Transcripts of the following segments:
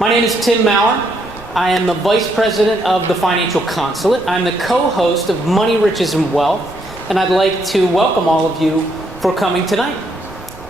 My name is Tim Maurer. I am the Vice President of the Financial Consulate. I'm the co-host of Money, Riches, and Wealth, and I'd like to welcome all of you for coming tonight.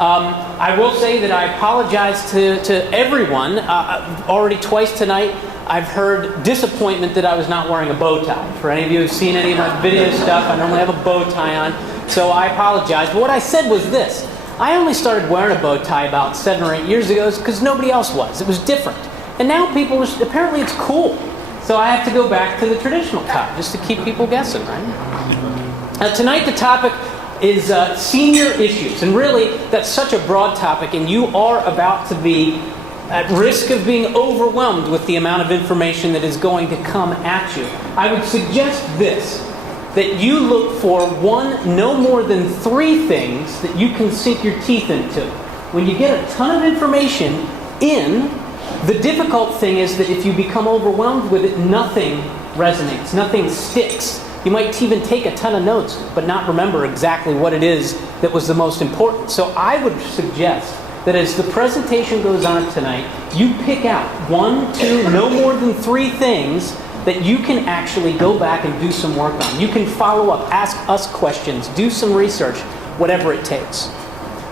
I will say that I apologize to everyone. Already twice tonight, I've heard disappointment that I was not wearing a bow tie. For any of you who've seen any of my video stuff, I normally have a bow tie on, so I apologize. But what I said was this. I only started wearing a bow tie about 7 or 8 years ago because nobody else was. It was different. And now people, apparently it's cool. So I have to go back to the traditional tie just to keep people guessing, right? Now tonight the topic is senior issues. And really, that's such a broad topic, and you are about to be at risk of being overwhelmed with the amount of information that is going to come at you. I would suggest this, that you look for no more than 3 things that you can sink your teeth into. When you get a ton of information in, the difficult thing is that if you become overwhelmed with it, nothing resonates, nothing sticks. You might even take a ton of notes, but not remember exactly what it is that was the most important. So I would suggest that as the presentation goes on tonight, you pick out 1, 2, no more than 3 things that you can actually go back and do some work on. You can follow up, ask us questions, do some research, whatever it takes.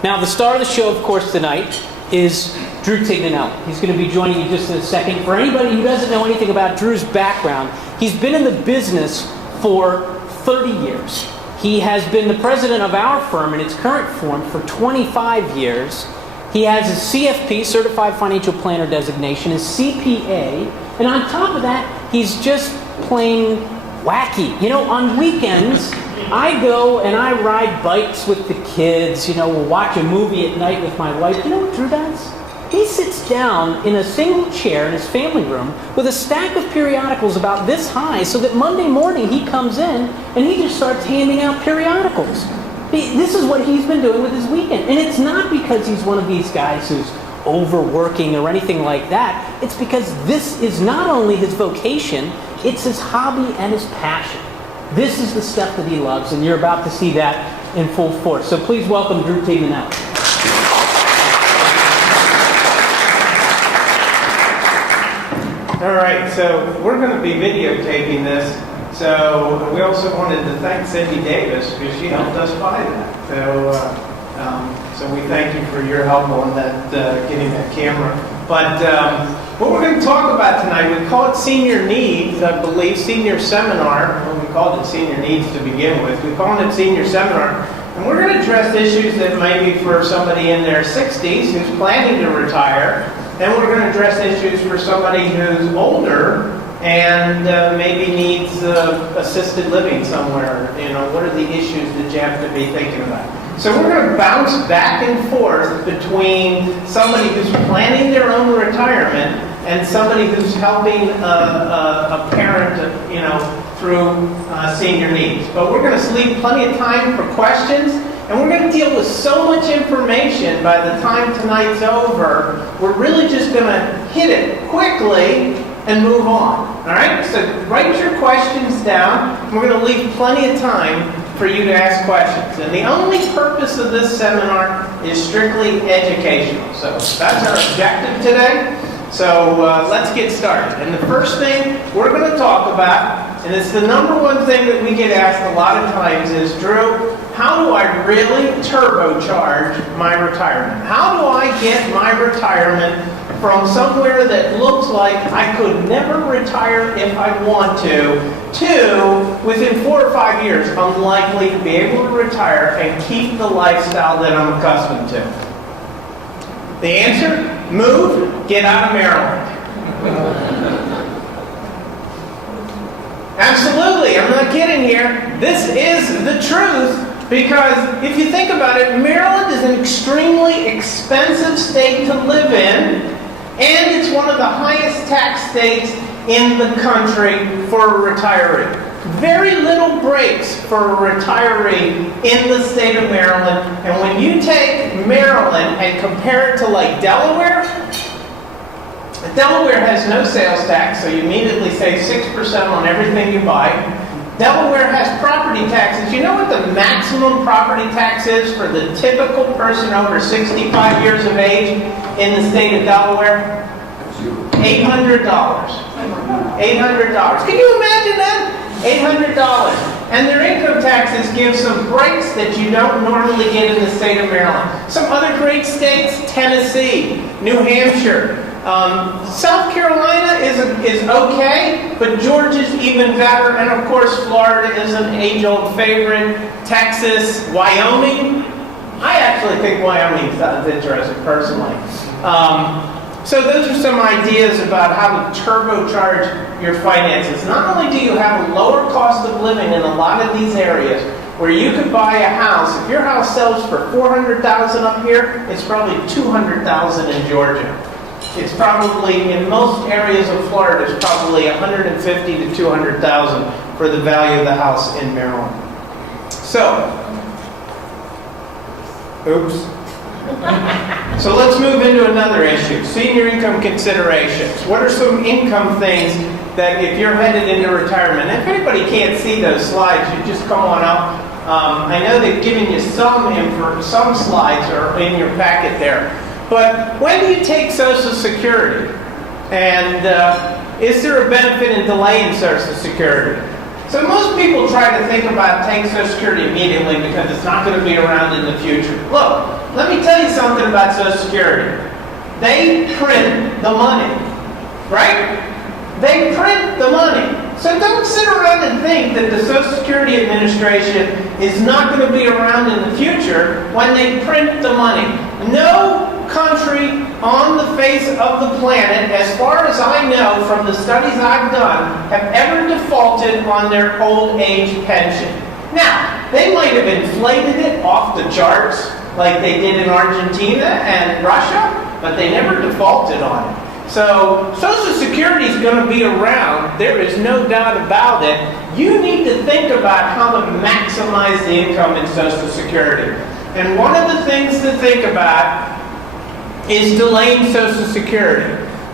Now, the star of the show, of course, tonight is Drew Tignanelli. He's going to be joining you just in a second. For anybody who doesn't know anything about Drew's background, he's been in the business for 30 years. He has been the president of our firm in its current form for 25 years. He has a CFP, Certified Financial Planner designation, a CPA, and on top of that, he's just plain wacky. You know, on weekends, I go and I ride bikes with the kids. You know, we'll watch a movie at night with my wife. You know what Drew does? He sits down in a single chair in his family room with a stack of periodicals about this high so that Monday morning he comes in and he just starts handing out periodicals. This is what he's been doing with his weekend. And it's not because he's one of these guys who's overworking or anything like that. It's because this is not only his vocation, it's his hobby and his passion. This is the stuff that he loves, and you're about to see that in full force. So please welcome Drew Tignanelli. All right, so we're going to be videotaping this. So we also wanted to thank Cindy Davis because she helped us buy that. So we thank you for your help on that, getting that camera. But what we're going to talk about tonight, we call it Senior Needs, I believe, Senior Seminar. Well, we called it Senior Needs to begin with. We call it Senior Seminar. And we're going to address issues that may be for somebody in their 60s who's planning to retire. And we're going to address issues for somebody who's older and maybe needs assisted living somewhere. You know, what are the issues that you have to be thinking about? So we're going to bounce back and forth between somebody who's planning their own retirement and somebody who's helping a parent, you know, through senior needs. But we're going to leave plenty of time for questions, and we're going to deal with so much information by the time tonight's over. We're really just going to hit it quickly and move on. All right? So write your questions down. We're going to leave plenty of time for you to ask questions. And the only purpose of this seminar is strictly educational. So that's our objective today. So let's get started. And the first thing we're going to talk about, and it's the number one thing that we get asked a lot of times, is, Drew, how do I really turbocharge my retirement? How do I get my retirement from somewhere that looks like I could never retire if I want to within 4 or 5 years, I'm likely to be able to retire and keep the lifestyle that I'm accustomed to? The answer? Move, get out of Maryland. Absolutely, I'm not kidding here. This is the truth. Because if you think about it, Maryland is an extremely expensive state to live in, and it's one of the highest tax states in the country for a retiree. Very little breaks for a retiree in the state of Maryland. And when you take Maryland and compare it to like Delaware, Delaware has no sales tax, so you immediately save 6% on everything you buy. Delaware has property taxes. You know what the maximum property tax is for the typical person over 65 years of age in the state of Delaware? 0. $800. $800. Can you imagine that? $800. And their income taxes give some breaks that you don't normally get in the state of Maryland. Some other great states, Tennessee, New Hampshire. South Carolina is okay, but Georgia's even better. And of course, Florida is an age-old favorite. Texas, Wyoming. I actually think Wyoming sounds interesting personally. So those are some ideas about how to turbocharge your finances. Not only do you have a lower cost of living in a lot of these areas where you could buy a house. If your house sells for $400,000 up here, it's probably $200,000 in Georgia. It's probably, in most areas of Florida, it's probably $150,000 to $200,000 for the value of the house in Maryland. So, oops. So let's move into another issue, senior income considerations. What are some income things that if you're headed into retirement, if anybody can't see those slides, you just come on up. I know they've given you some slides are in your packet there. But when do you take Social Security? And is there a benefit in delaying Social Security? So most people try to think about taking Social Security immediately because it's not going to be around in the future. Look, let me tell you something about Social Security. They print the money, right? They print the money. So don't sit around and think that the Social Security Administration is not going to be around in the future when they print the money. No country on the face of the planet, as far as I know from the studies I've done, have ever defaulted on their old age pension. Now, they might have inflated it off the charts like they did in Argentina and Russia, but they never defaulted on it. So Social Security is going to be around. There is no doubt about it. You need to think about how to maximize the income in Social Security. And one of the things to think about is delaying Social Security.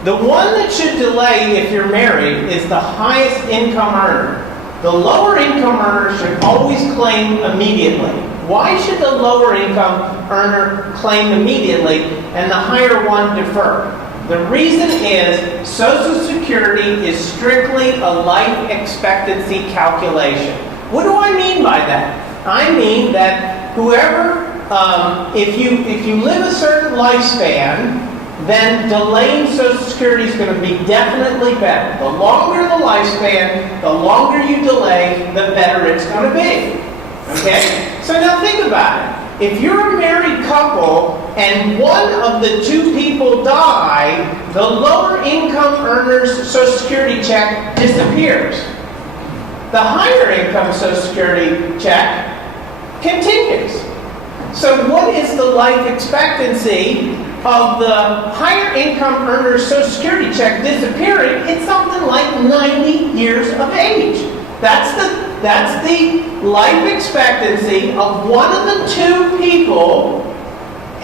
The one that should delay if you're married is the highest income earner. The lower income earner should always claim immediately. Why should the lower income earner claim immediately and the higher one defer? The reason is Social Security is strictly a life expectancy calculation. What do I mean by that? I mean that whoever, if you live a certain lifespan, then delaying Social Security is going to be definitely better. The longer the lifespan, the longer you delay, the better it's going to be. Okay? So now think about it. If you're a married couple and one of the two people die, the lower income earner's Social Security check disappears. The higher income Social Security check continues. So what is the life expectancy of the higher income earner's Social Security check disappearing? It's something like 90 years of age. That's the life expectancy of one of the two people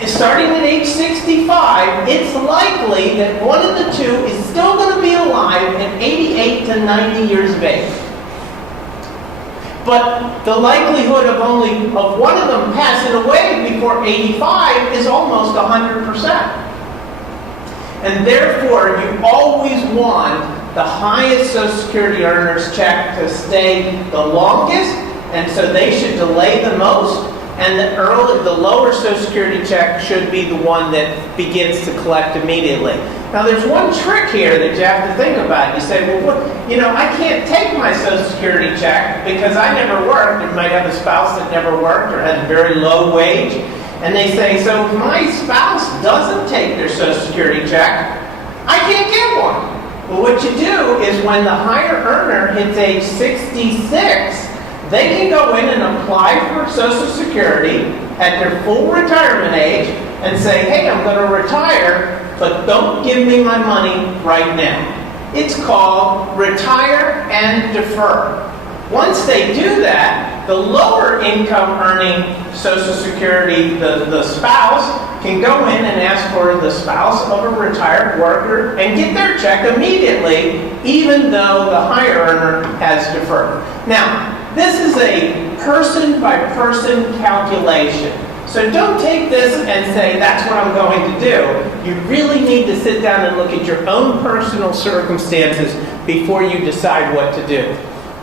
starting at age 65. It's likely that one of the two is still going to be alive at 88 to 90 years of age. But the likelihood of one of them passing away before 85 is almost 100%. And therefore, you always want the highest Social Security earner's check to stay the longest, and so they should delay the most, and the lower Social Security check should be the one that begins to collect immediately. Now, there's one trick here that you have to think about. You say, well, I can't take my Social Security check because I never worked. You might have a spouse that never worked or had a very low wage. And they say, so if my spouse doesn't take their Social Security check, I can't get one. Well, what you do is when the higher earner hits age 66, they can go in and apply for Social Security at their full retirement age and say, hey, I'm going to retire, but don't give me my money right now. It's called retire and defer. Once they do that, the lower income earning Social Security, the spouse, can go in and ask for the spouse of a retired worker and get their check immediately, even though the higher earner has deferred. Now, this is a person-by-person calculation. So don't take this and say, that's what I'm going to do. You really need to sit down and look at your own personal circumstances before you decide what to do.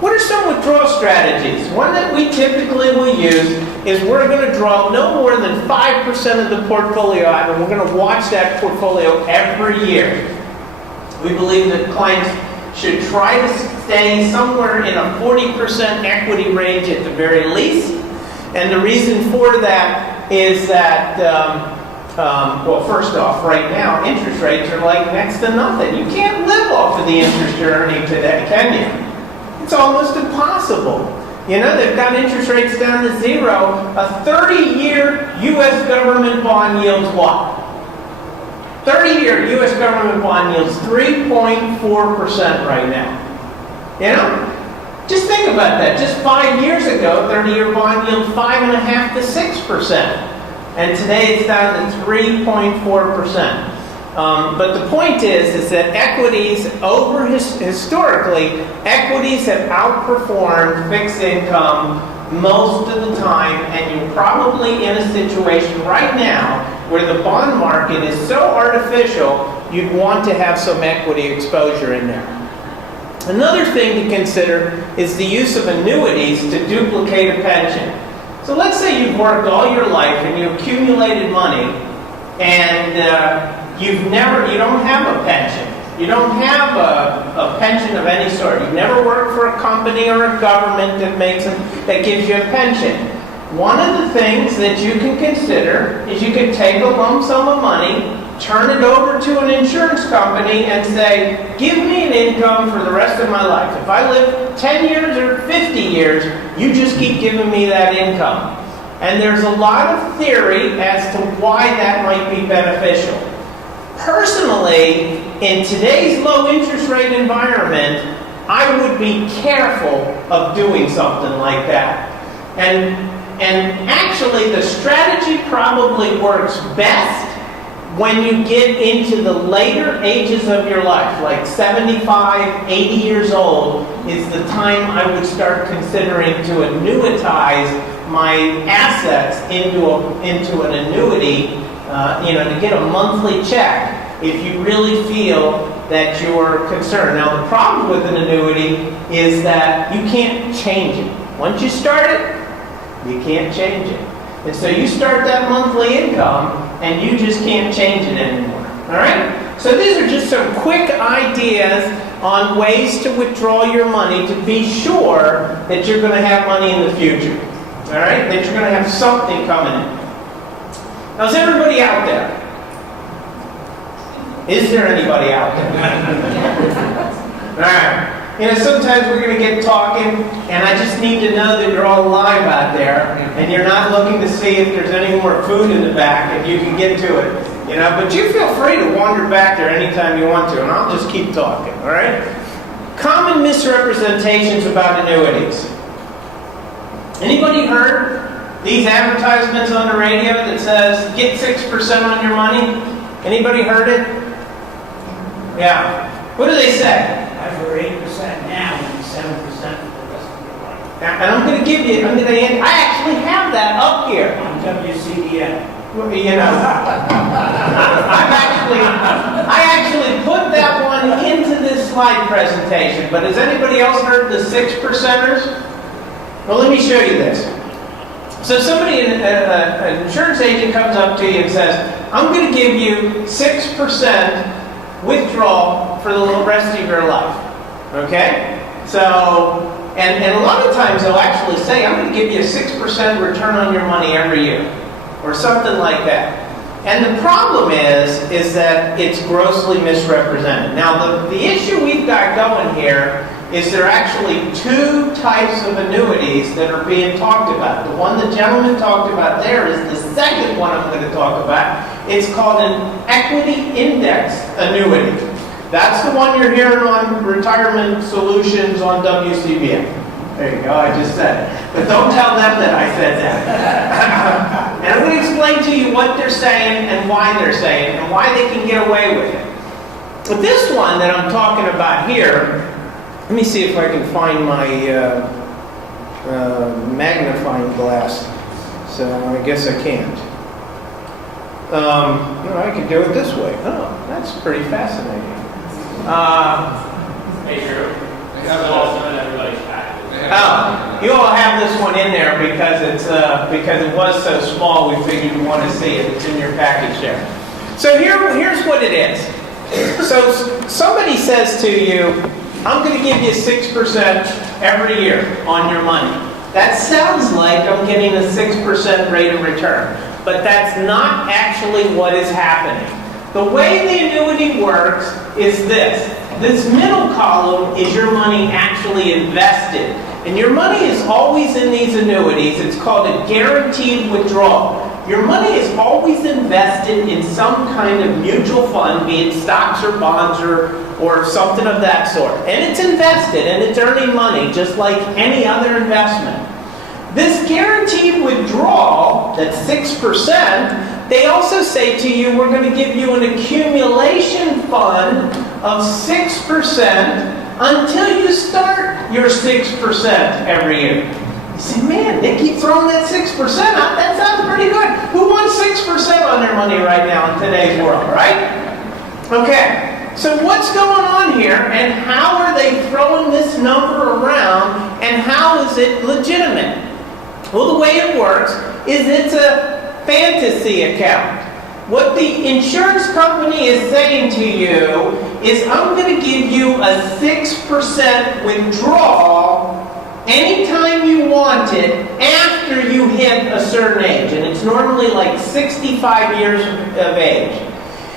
What are some withdrawal strategies? One that we typically will use is we're going to draw no more than 5% of the portfolio out, and we're going to watch that portfolio every year. We believe that clients should try to stay somewhere in a 40% equity range at the very least. And the reason for that is that, well, first off, right now, interest rates are like next to nothing. You can't live off of the interest you're earning today, can you? It's almost impossible. You know, they've got interest rates down to zero. A 30-year U.S. government bond yields what? 30-year U.S. government bond yields 3.4% right now. You know? Just think about that. Just 5 years ago, 30-year bond yield 5.5% to 6%. And today it's down to 3.4%. But the point is that equities, historically, equities have outperformed fixed income most of the time, and you're probably in a situation right now where the bond market is so artificial, you'd want to have some equity exposure in there. Another thing to consider is the use of annuities to duplicate a pension. So let's say you've worked all your life and you accumulated money, and you don't have a pension. You don't have a pension of any sort. You've never worked for a company or a government that gives you a pension. One of the things that you can consider is you can take a lump sum of money, turn it over to an insurance company, and say, give me an income for the rest of my life. If I live 10 years or 50 years, you just keep giving me that income. And there's a lot of theory as to why that might be beneficial. Personally, in today's low interest rate environment, I would be careful of doing something like that. And actually, the strategy probably works best when you get into the later ages of your life, like 75, 80 years old is the time I would start considering to annuitize my assets into an annuity. To get a monthly check if you really feel that you're concerned. Now, the problem with an annuity is that you can't change it. Once you start it, you can't change it. And so you start that monthly income, and you just can't change it anymore. All right? So these are just some quick ideas on ways to withdraw your money to be sure that you're going to have money in the future. All right? That you're going to have something coming in. Now, is everybody out there? Is there anybody out there? All right. Sometimes we're going to get talking, and I just need to know that you're all alive out there, and you're not looking to see if there's any more food in the back, if you can get to it. But you feel free to wander back there anytime you want to, and I'll just keep talking, all right? Common misrepresentations about annuities. Anybody heard these advertisements on the radio that says, get 6% on your money? Anybody heard it? Yeah. What do they say? For 8% now and 7% for the rest of your life. And I'm going to give you, I actually have that up here. On WCDN. Well, I actually put that one into this slide presentation, but has anybody else heard the 6%ers? Well, let me show you this. So somebody, an insurance agent comes up to you and says, I'm going to give you 6% withdrawal for the rest of your life. Okay? So, and a lot of times they'll actually say, I'm going to give you a 6% return on your money every year, or something like that. And the problem is that it's grossly misrepresented. Now, the issue we've got going here is there are actually two types of annuities that are being talked about. The one the gentleman talked about there is the second one I'm going to talk about. It's called an equity index annuity. That's the one you're hearing on Retirement Solutions on WCBN. There you go, I just said it. But don't tell them that I said that. And I'm going to explain to you what they're saying and why they're saying and why they can get away with it. But this one that I'm talking about here, let me see if I can find my magnifying glass So I guess I can't. I can do it this way. Oh, that's pretty fascinating. Hey, Drew. It's also in everybody's package. Oh, you all have this one in there because because it was so small. We figured you want to see it. It's in your package there. So here's what it is. So somebody says to you, "I'm going to give you 6% every year on your money." That sounds like I'm getting a 6% rate of return, but that's not actually what is happening. The way the annuity works is this. This middle column is your money actually invested. And your money is always in these annuities. It's called a guaranteed withdrawal. Your money is always invested in some kind of mutual fund, be it stocks or bonds or something of that sort. And it's invested and it's earning money just like any other investment. This guaranteed withdrawal, that's 6%, they also say to you, we're going to give you an accumulation fund of 6% until you start your 6% every year. You say, man, they keep throwing that 6% out. That sounds pretty good. Who wants 6% on their money right now in today's world, right? Okay, so what's going on here, and how are they throwing this number around, and how is it legitimate? Well, the way it works is it's a fantasy account. What the insurance company is saying to you is, I'm going to give you a 6% withdrawal anytime you want it after you hit a certain age. And it's normally like 65 years of age.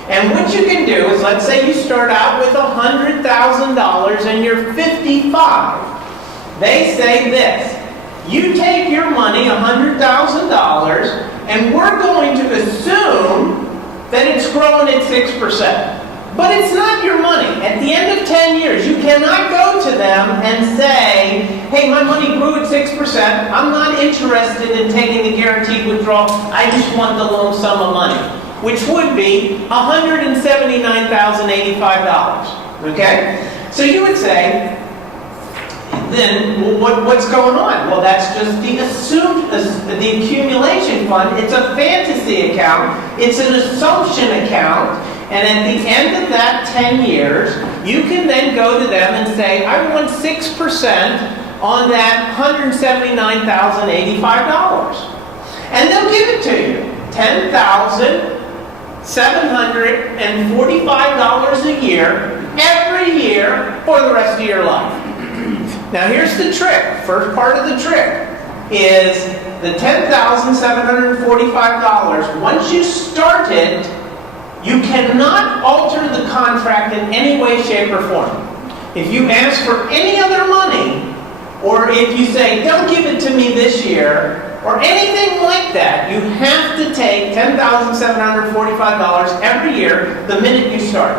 And what you can do is, let's say you start out with $100,000 and you're 55. They say this. You take your money, $100,000, and we're going to assume that it's growing at 6%. But it's not your money. At the end of 10 years, you cannot go to them and say, hey, my money grew at 6%. I'm not interested in taking the guaranteed withdrawal. I just want the lump sum of money, which would be $179,085. Okay? So you would say, then what's going on? Well, that's just the accumulation fund. It's a fantasy account. It's an assumption account. And at the end of that 10 years, you can then go to them and say, I want 6% on that $179,085. And they'll give it to you. $10,745 a year, every year, for the rest of your life. Now here's the trick. First part of the trick is the $10,745. Once you start it, you cannot alter the contract in any way, shape, or form. If you ask for any other money, or if you say, don't give it to me this year, or anything like that, you have to take $10,745 every year the minute you start.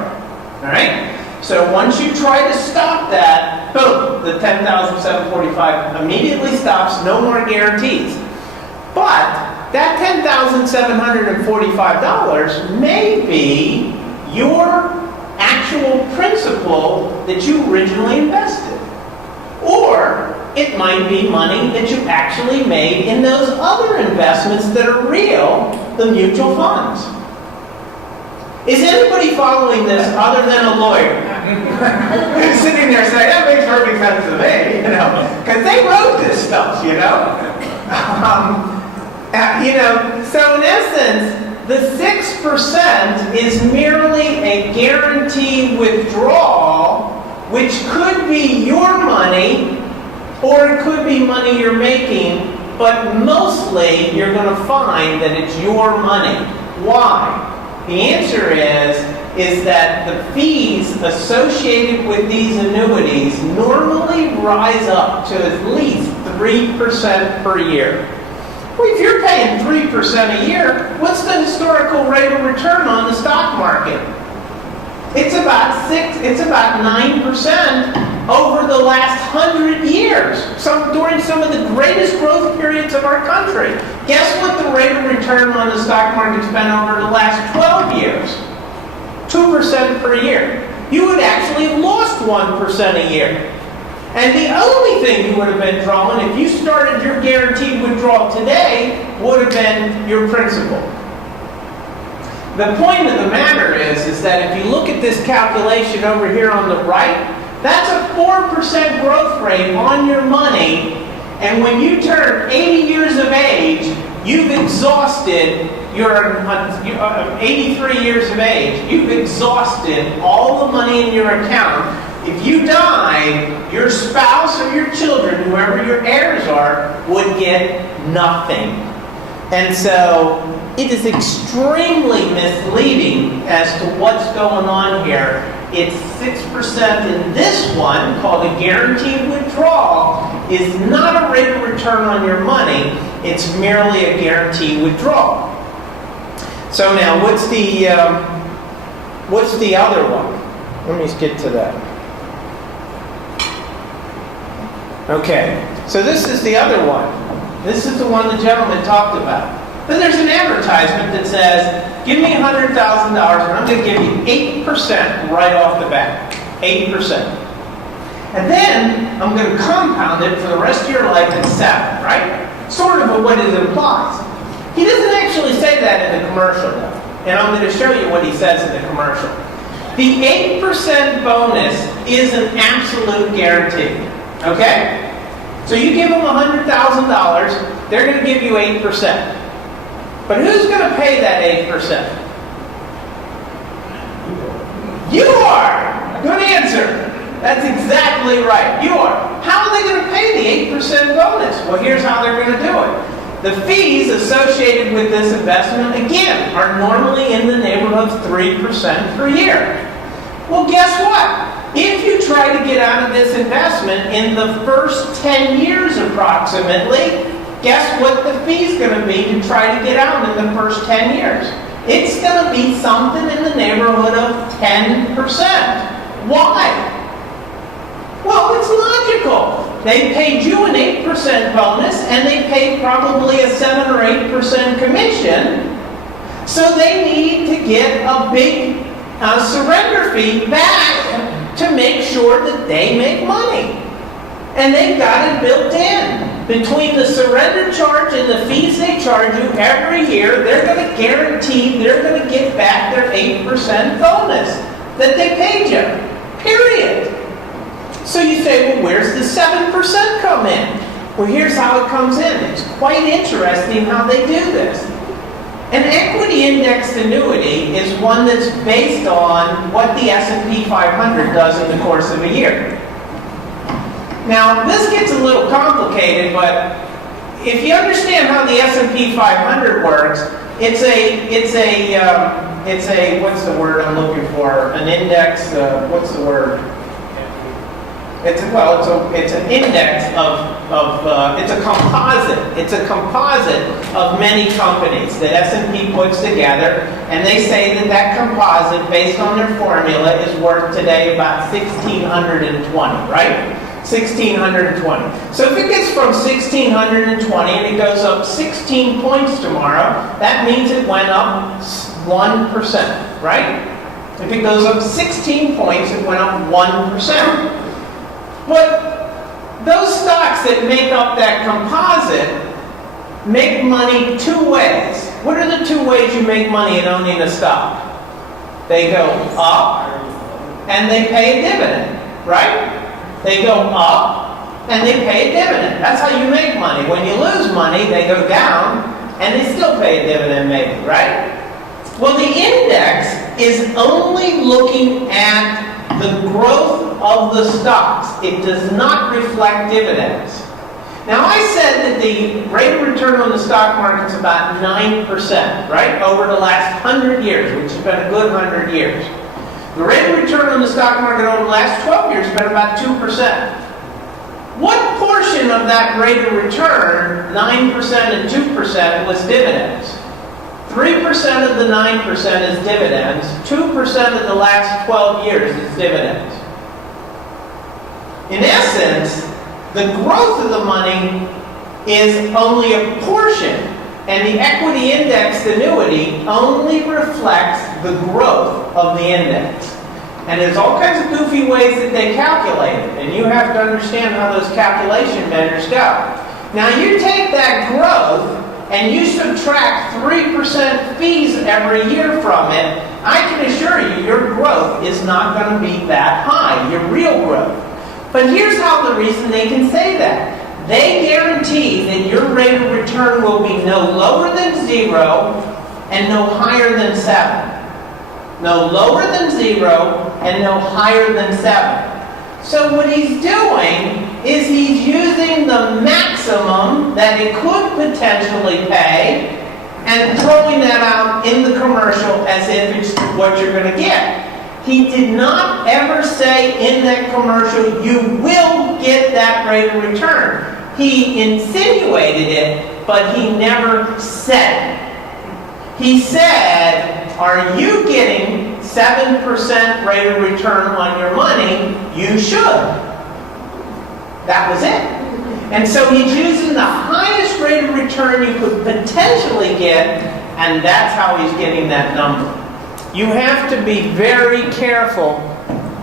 All right? So once you try to stop that, boom, the $10,745 immediately stops, no more guarantees. But that $10,745 may be your actual principal that you originally invested. Or it might be money that you actually made in those other investments that are real, the mutual funds. Is anybody following this other than a lawyer? Sitting there saying, that makes perfect sense to me, because they wrote this stuff, So in essence, the 6% is merely a guaranteed withdrawal, which could be your money, or it could be money you're making, but mostly you're going to find that it's your money. Why? The answer is that the fees associated with these annuities normally rise up to at least 3% per year. Well, if you're paying 3% a year, what's the historical rate of return on the stock market? It's about 9% over the last 100 years, during some of the greatest growth periods of our country. Guess what the rate of return on the stock market's been over the last 12 years? 2% per year. You would actually have lost 1% a year. And the only thing you would have been drawing if you started your guaranteed withdrawal today would have been your principal. The point of the matter is that if you look at this calculation over here on the right, that's a 4% growth rate on your money. And when you turn 80 years of age, you've exhausted your 83 years of age. You've exhausted all the money in your account. If you die, your spouse or your children, whoever your heirs are, would get nothing. And so it is extremely misleading as to what's going on here. It's 6% in this one, called a guaranteed withdrawal, is not a rate of return on your money. It's merely a guaranteed withdrawal. So now, what's the other one? Let me just get to that. Okay, so this is the other one. This is the one the gentleman talked about. Then there's an advertisement that says, give me $100,000 and I'm going to give you 8% right off the bat. 8%. And then I'm going to compound it for the rest of your life at 7, right? Sort of what it implies. He doesn't actually say that in the commercial, though. And I'm going to show you what he says in the commercial. The 8% bonus is an absolute guarantee. Okay? So you give them $100,000, they're going to give you 8%. But who's going to pay that 8%? You are! Good answer. That's exactly right. You are. How are they going to pay the 8% bonus? Well, here's how they're going to do it. The fees associated with this investment, again, are normally in the neighborhood of 3% per year. Well, guess what? If you try to get out of this investment in the first 10 years approximately, guess what the fee's going to be to try to get out in the first 10 years? It's going to be something in the neighborhood of 10%. Why? Well, it's logical. They paid you an 8% bonus, and they paid probably a 7 or 8% commission, so they need to get a big surrender fee back to make sure that they make money. And they've got it built in. Between the surrender charge and the fees they charge you every year, they're going to guarantee they're going to get back their 8% bonus that they paid you. Period. So you say, well, where's the 7% come in? Well, here's how it comes in. It's quite interesting how they do this. An equity indexed annuity is one that's based on what the S&P 500 does in the course of a year. Now, this gets a little complicated, but if you understand how the S&P 500 works, it's a what's the word I'm looking for? An index. What's the word? It's an index it's a composite. It's a composite of many companies that S&P puts together, and they say that composite, based on their formula, is worth today about 1,620, right? 1,620. So if it gets from 1,620 and it goes up 16 points tomorrow, that means it went up 1%, right? If it goes up 16 points, it went up 1%. But those stocks that make up that composite make money two ways. What are the two ways you make money in owning a stock? They go up and they pay a dividend, right? They go up and they pay a dividend. That's how you make money. When you lose money, they go down and they still pay a dividend maybe, right? Well, the index is only looking at the growth of the stocks. It does not reflect dividends. Now, I said that the rate of return on the stock market is about 9%, right? Over the last 100 years, which has been a good 100 years. The rate of return on the stock market over the last 12 years has been about 2%. What portion of that rate of return, 9% and 2%, was dividends? 3% of the 9% is dividends. 2% of the last 12 years is dividends. In essence, the growth of the money is only a portion, and the equity indexed annuity only reflects the growth of the index. And there's all kinds of goofy ways that they calculate it. And you have to understand how those calculation measures go. Now you take that growth and you subtract 3% fees every year from it, I can assure you your growth is not going to be that high, your real growth. But here's how the reason they can say that. They guarantee that your rate of return will be no lower than 0 and no higher than 7. No lower than 0 and no higher than 7. So what he's doing is he's using the maximum that it could potentially pay and throwing that out in the commercial as if it's what you're going to get. He did not ever say in that commercial, you will get that rate of return. He insinuated it, but he never said it. He said, are you getting 7% rate of return on your money? You should. That was it. And so he's using the highest rate of return you could potentially get, and that's how he's getting that number. You have to be very careful.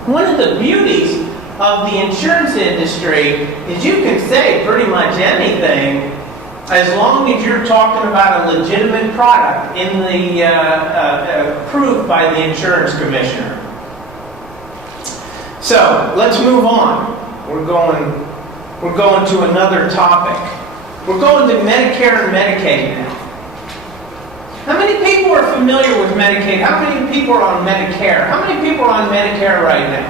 One of the beauties of the insurance industry is you can say pretty much anything as long as you're talking about a legitimate product in the approved by the insurance commissioner. So let's move on. We're going to another topic. We're going to Medicare and Medicaid now. How many people are familiar with Medicaid? How many people are on Medicare? How many people are on Medicare right now?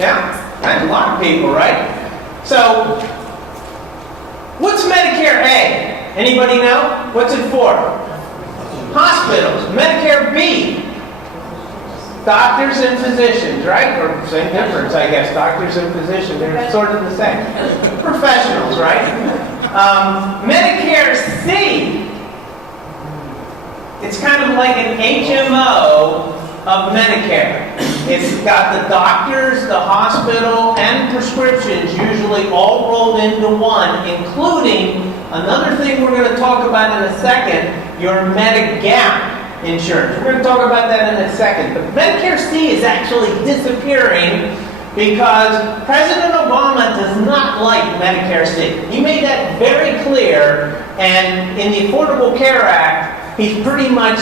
Yeah? That's a lot of people, right? So, what's Medicare A? Anybody know? What's it for? Hospitals. Medicare B. Doctors and physicians, right? Or same difference, I guess. Doctors and physicians, they're sort of the same. Professionals, right? Medicare C. It's kind of like an HMO of Medicare. It's got the doctors, the hospital, and prescriptions usually all rolled into one, including another thing we're going to talk about in a second, your Medigap insurance. We're going to talk about that in a second. But Medicare C is actually disappearing because President Obama does not like Medicare C. He made that very clear, and in the Affordable Care Act, he's pretty much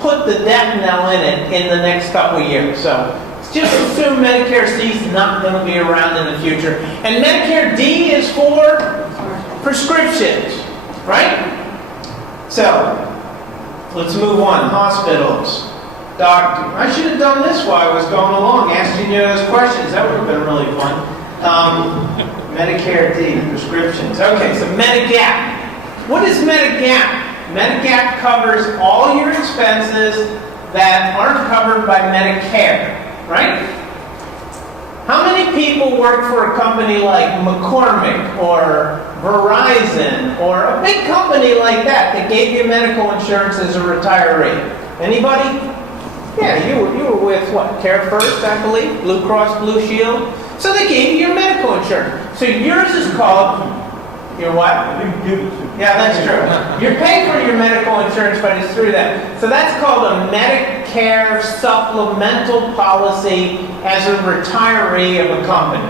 put the death knell in it in the next couple of years. So just assume Medicare C is not going to be around in the future. And Medicare D is for prescriptions, right? So let's move on. Hospitals, doctor. I should have done this while I was going along, asking you those questions. That would have been really fun. Medicare D, prescriptions. Okay, so Medigap. What is Medigap? Medigap covers all your expenses that aren't covered by Medicare, right? How many people work for a company like McCormick or Verizon or a big company like that gave you medical insurance as a retiree? Anybody? Yeah, you were with what? Care First, I believe? Blue Cross Blue Shield? So they gave you your medical insurance. So yours is called your what? Yeah, that's true. You're paying for your medical insurance, but it's through that. So that's called a Medicare supplemental policy as a retiree of a company.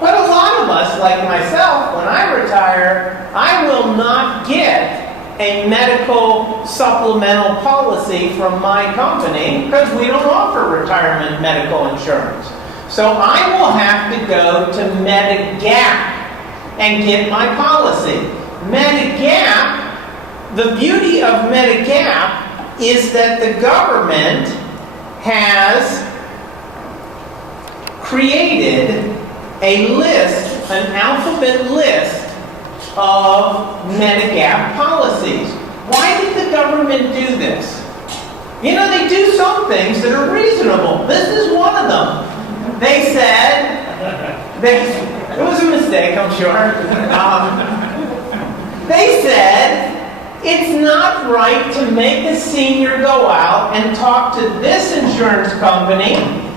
But a lot of us, like myself, when I retire, I will not get a medical supplemental policy from my company because we don't offer retirement medical insurance. So I will have to go to Medigap and get my policy. Medigap, the beauty of Medigap is that the government has created a list, an alphabet list of Medigap policies. Why did the government do this? You know, they do some things that are reasonable. This is one of them. They said, it was a mistake, I'm sure. They said, it's not right to make a senior go out and talk to this insurance company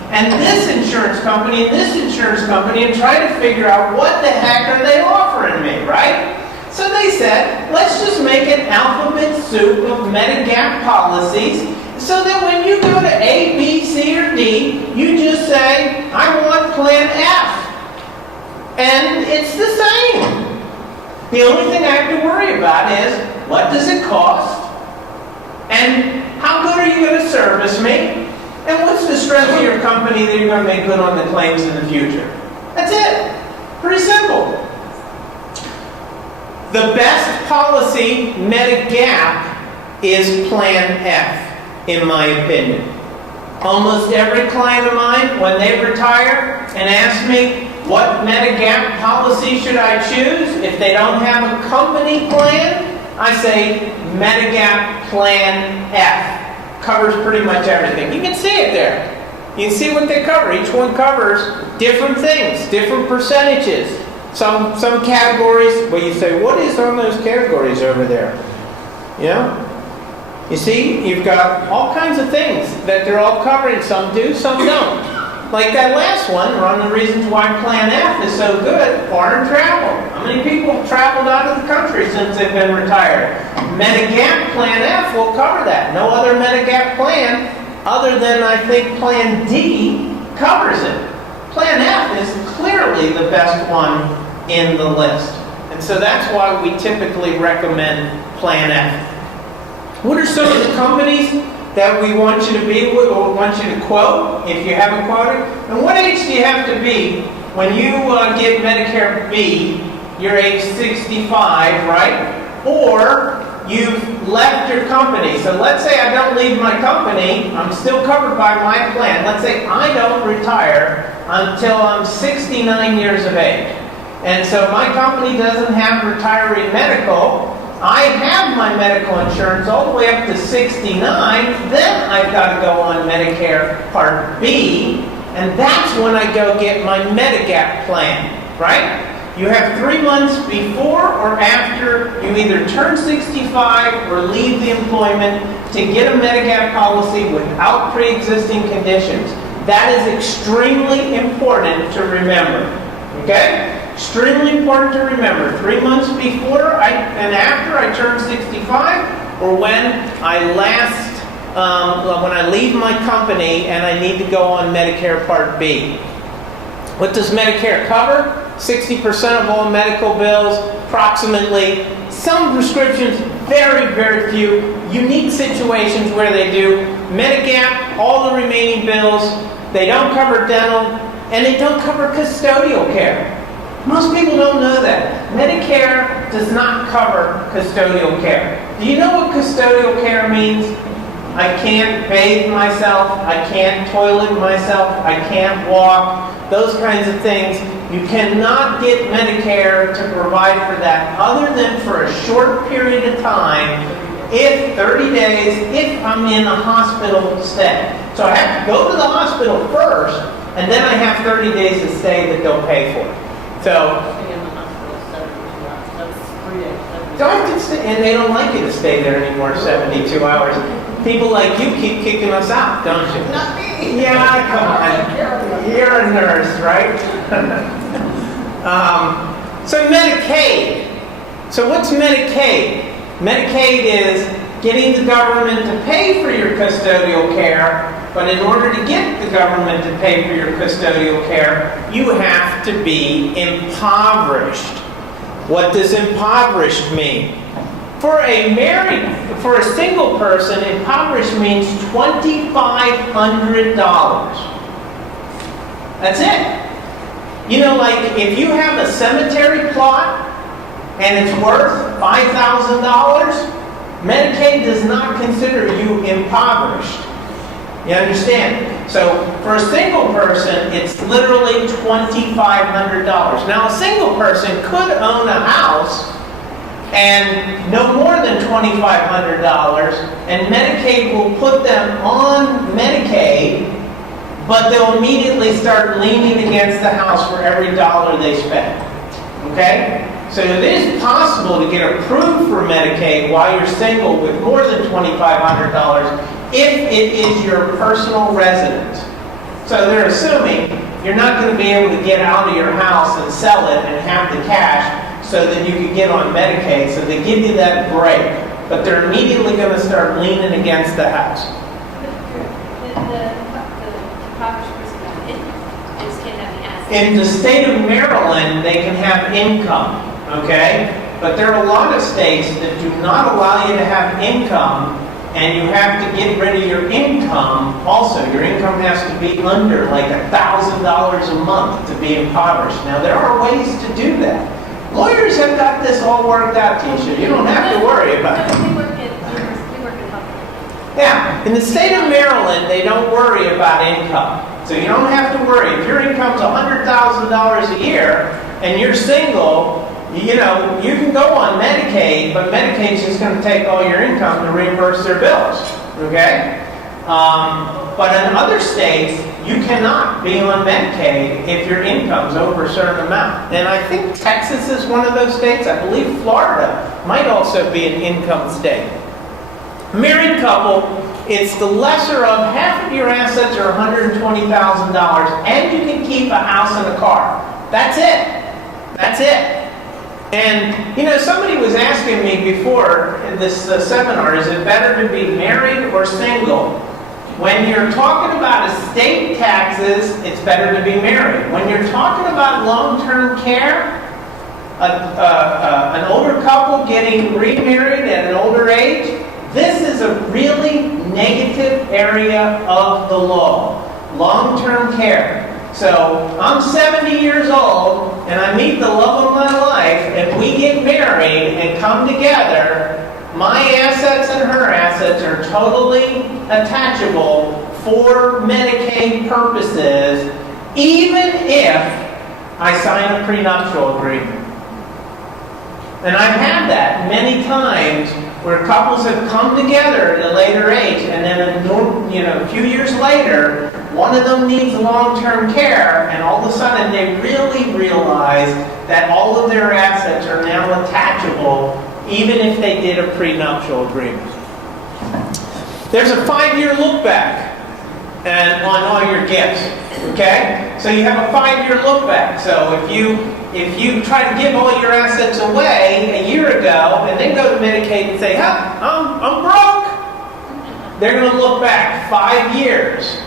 and this insurance company and this insurance company and try to figure out what the heck are they offering me, right? So they said, let's just make an alphabet soup of Medigap policies so that when you go to A, B, C, or D, you just say, And it's the same. The only thing I have to worry about is, what does it cost? And how good are you going to service me? And what's the strength of your company that you're going to make good on the claims in the future? That's it. Pretty simple. The best policy, Medigap, is Plan F, in my opinion. Almost every client of mine, when they retire and ask me, what Medigap policy should I choose? If they don't have a company plan, I say Medigap Plan F. Covers pretty much everything. You can see it there. You can see what they cover. Each one covers different things, different percentages. Some categories, well, you say, what is on those categories over there? You know? You see, you've got all kinds of things that they're all covering. Some do, some don't. Like that last one, one of the reasons why Plan F is so good, foreign travel. How many people have traveled out of the country since they've been retired? Medigap Plan F will cover that. No other Medigap plan, other than I think Plan D, covers it. Plan F is clearly the best one in the list. And so that's why we typically recommend Plan F. What are some of the companies that we want you to be with, or want you to quote, if you haven't quoted? And what age do you have to be when you get Medicare B? You're age 65, right? Or you've left your company. So let's say I don't leave my company, I'm still covered by my plan. Let's say I don't retire until I'm 69 years of age. And so my company doesn't have retiree medical. I have my medical insurance all the way up to 69, then I've got to go on Medicare Part B, and that's when I go get my Medigap plan, right? You have 3 months before or after you either turn 65 or leave the employment to get a Medigap policy without pre-existing conditions. That is extremely important to remember, okay? Extremely important to remember. 3 months before and after I turn 65, or when I when I leave my company and I need to go on Medicare Part B. What does Medicare cover? 60% of all medical bills, approximately. Some prescriptions, very, very few. Unique situations where they do. Medigap, all the remaining bills. They don't cover dental, and they don't cover custodial care. Most people don't know that. Medicare does not cover custodial care. Do you know what custodial care means? I can't bathe myself, I can't toilet myself, I can't walk, those kinds of things. You cannot get Medicare to provide for that other than for a short period of time, if 30 days, if I'm in a hospital stay. So I have to go to the hospital first, and then I have 30 days to stay that they'll pay for. So, and they don't like you to stay there anymore 72 hours. People like you keep kicking us out, don't you? Not me. Yeah, come on. You're a nurse, right? So Medicaid. So what's Medicaid? Medicaid is getting the government to pay for your custodial care, but in order to get the government to pay for your custodial care, you have to be impoverished. What does impoverished mean? For a single person, impoverished means $2,500. That's it. You know, like if you have a cemetery plot and it's worth $5,000, Medicaid does not consider you impoverished. You understand? So for a single person, it's literally $2,500. Now, a single person could own a house and no more than $2,500, and Medicaid will put them on Medicaid, but they'll immediately start leaning against the house for every dollar they spend. Okay? So it is possible to get approved for Medicaid while you're single with more than $2,500 if it is your personal residence. So they're assuming you're not going to be able to get out of your house and sell it and have the cash so that you can get on Medicaid. So they give you that break, but they're immediately going to start leaning against the house. The impoverished person, it just can't have the assets. In the state of Maryland, they can have income, okay? But there are a lot of states that do not allow you to have income, and you have to get rid of your income also. Your income has to be under like $1,000 a month to be impoverished. Now, there are ways to do that. Lawyers have got this all worked out, Tisha. You don't have to worry about it. We work at health. Yeah, in the state of Maryland, they don't worry about income. So you don't have to worry. If your income's $100,000 a year and you're single, you know, you can go on Medicaid, but Medicaid's just going to take all your income to reimburse their bills, okay? But in other states, you cannot be on Medicaid if your income's over a certain amount. And I think Texas is one of those states. I believe Florida might also be an income state. Married couple, it's the lesser of half of your assets are $120,000, and you can keep a house and a car. That's it. That's it. And, you know, somebody was asking me before in this seminar, is it better to be married or single? When you're talking about estate taxes, it's better to be married. When you're talking about long-term care, an older couple getting remarried at an older age, this is a really negative area of the law. Long-term care. So I'm 70 years old and I meet the love of my life and we get married and come together. My assets and her assets are totally attachable for Medicaid purposes, even if I sign a prenuptial agreement. And I've had that many times where couples have come together at a later age, and then a few years later, one of them needs long-term care, and all of a sudden they really realize that all of their assets are now attachable, even if they did a prenuptial agreement. There's a 5-year look back on all your gifts. Okay? So you have a 5-year look back. So if you try to give all your assets away a year ago and then go to Medicaid and say, I'm broke, they're going to look back 5 years.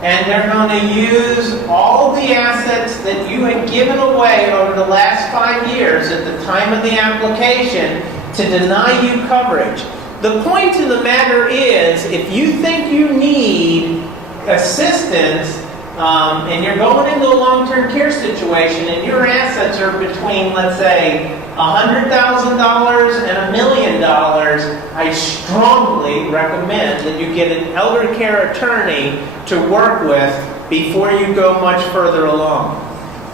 And they're going to use all the assets that you had given away over the last 5 years at the time of the application to deny you coverage. The point of the matter is, if you think you need assistance and you're going into a long-term care situation and your assets are between, let's say, $100,000 and $1 million, I strongly recommend that you get an elder care attorney to work with before you go much further along.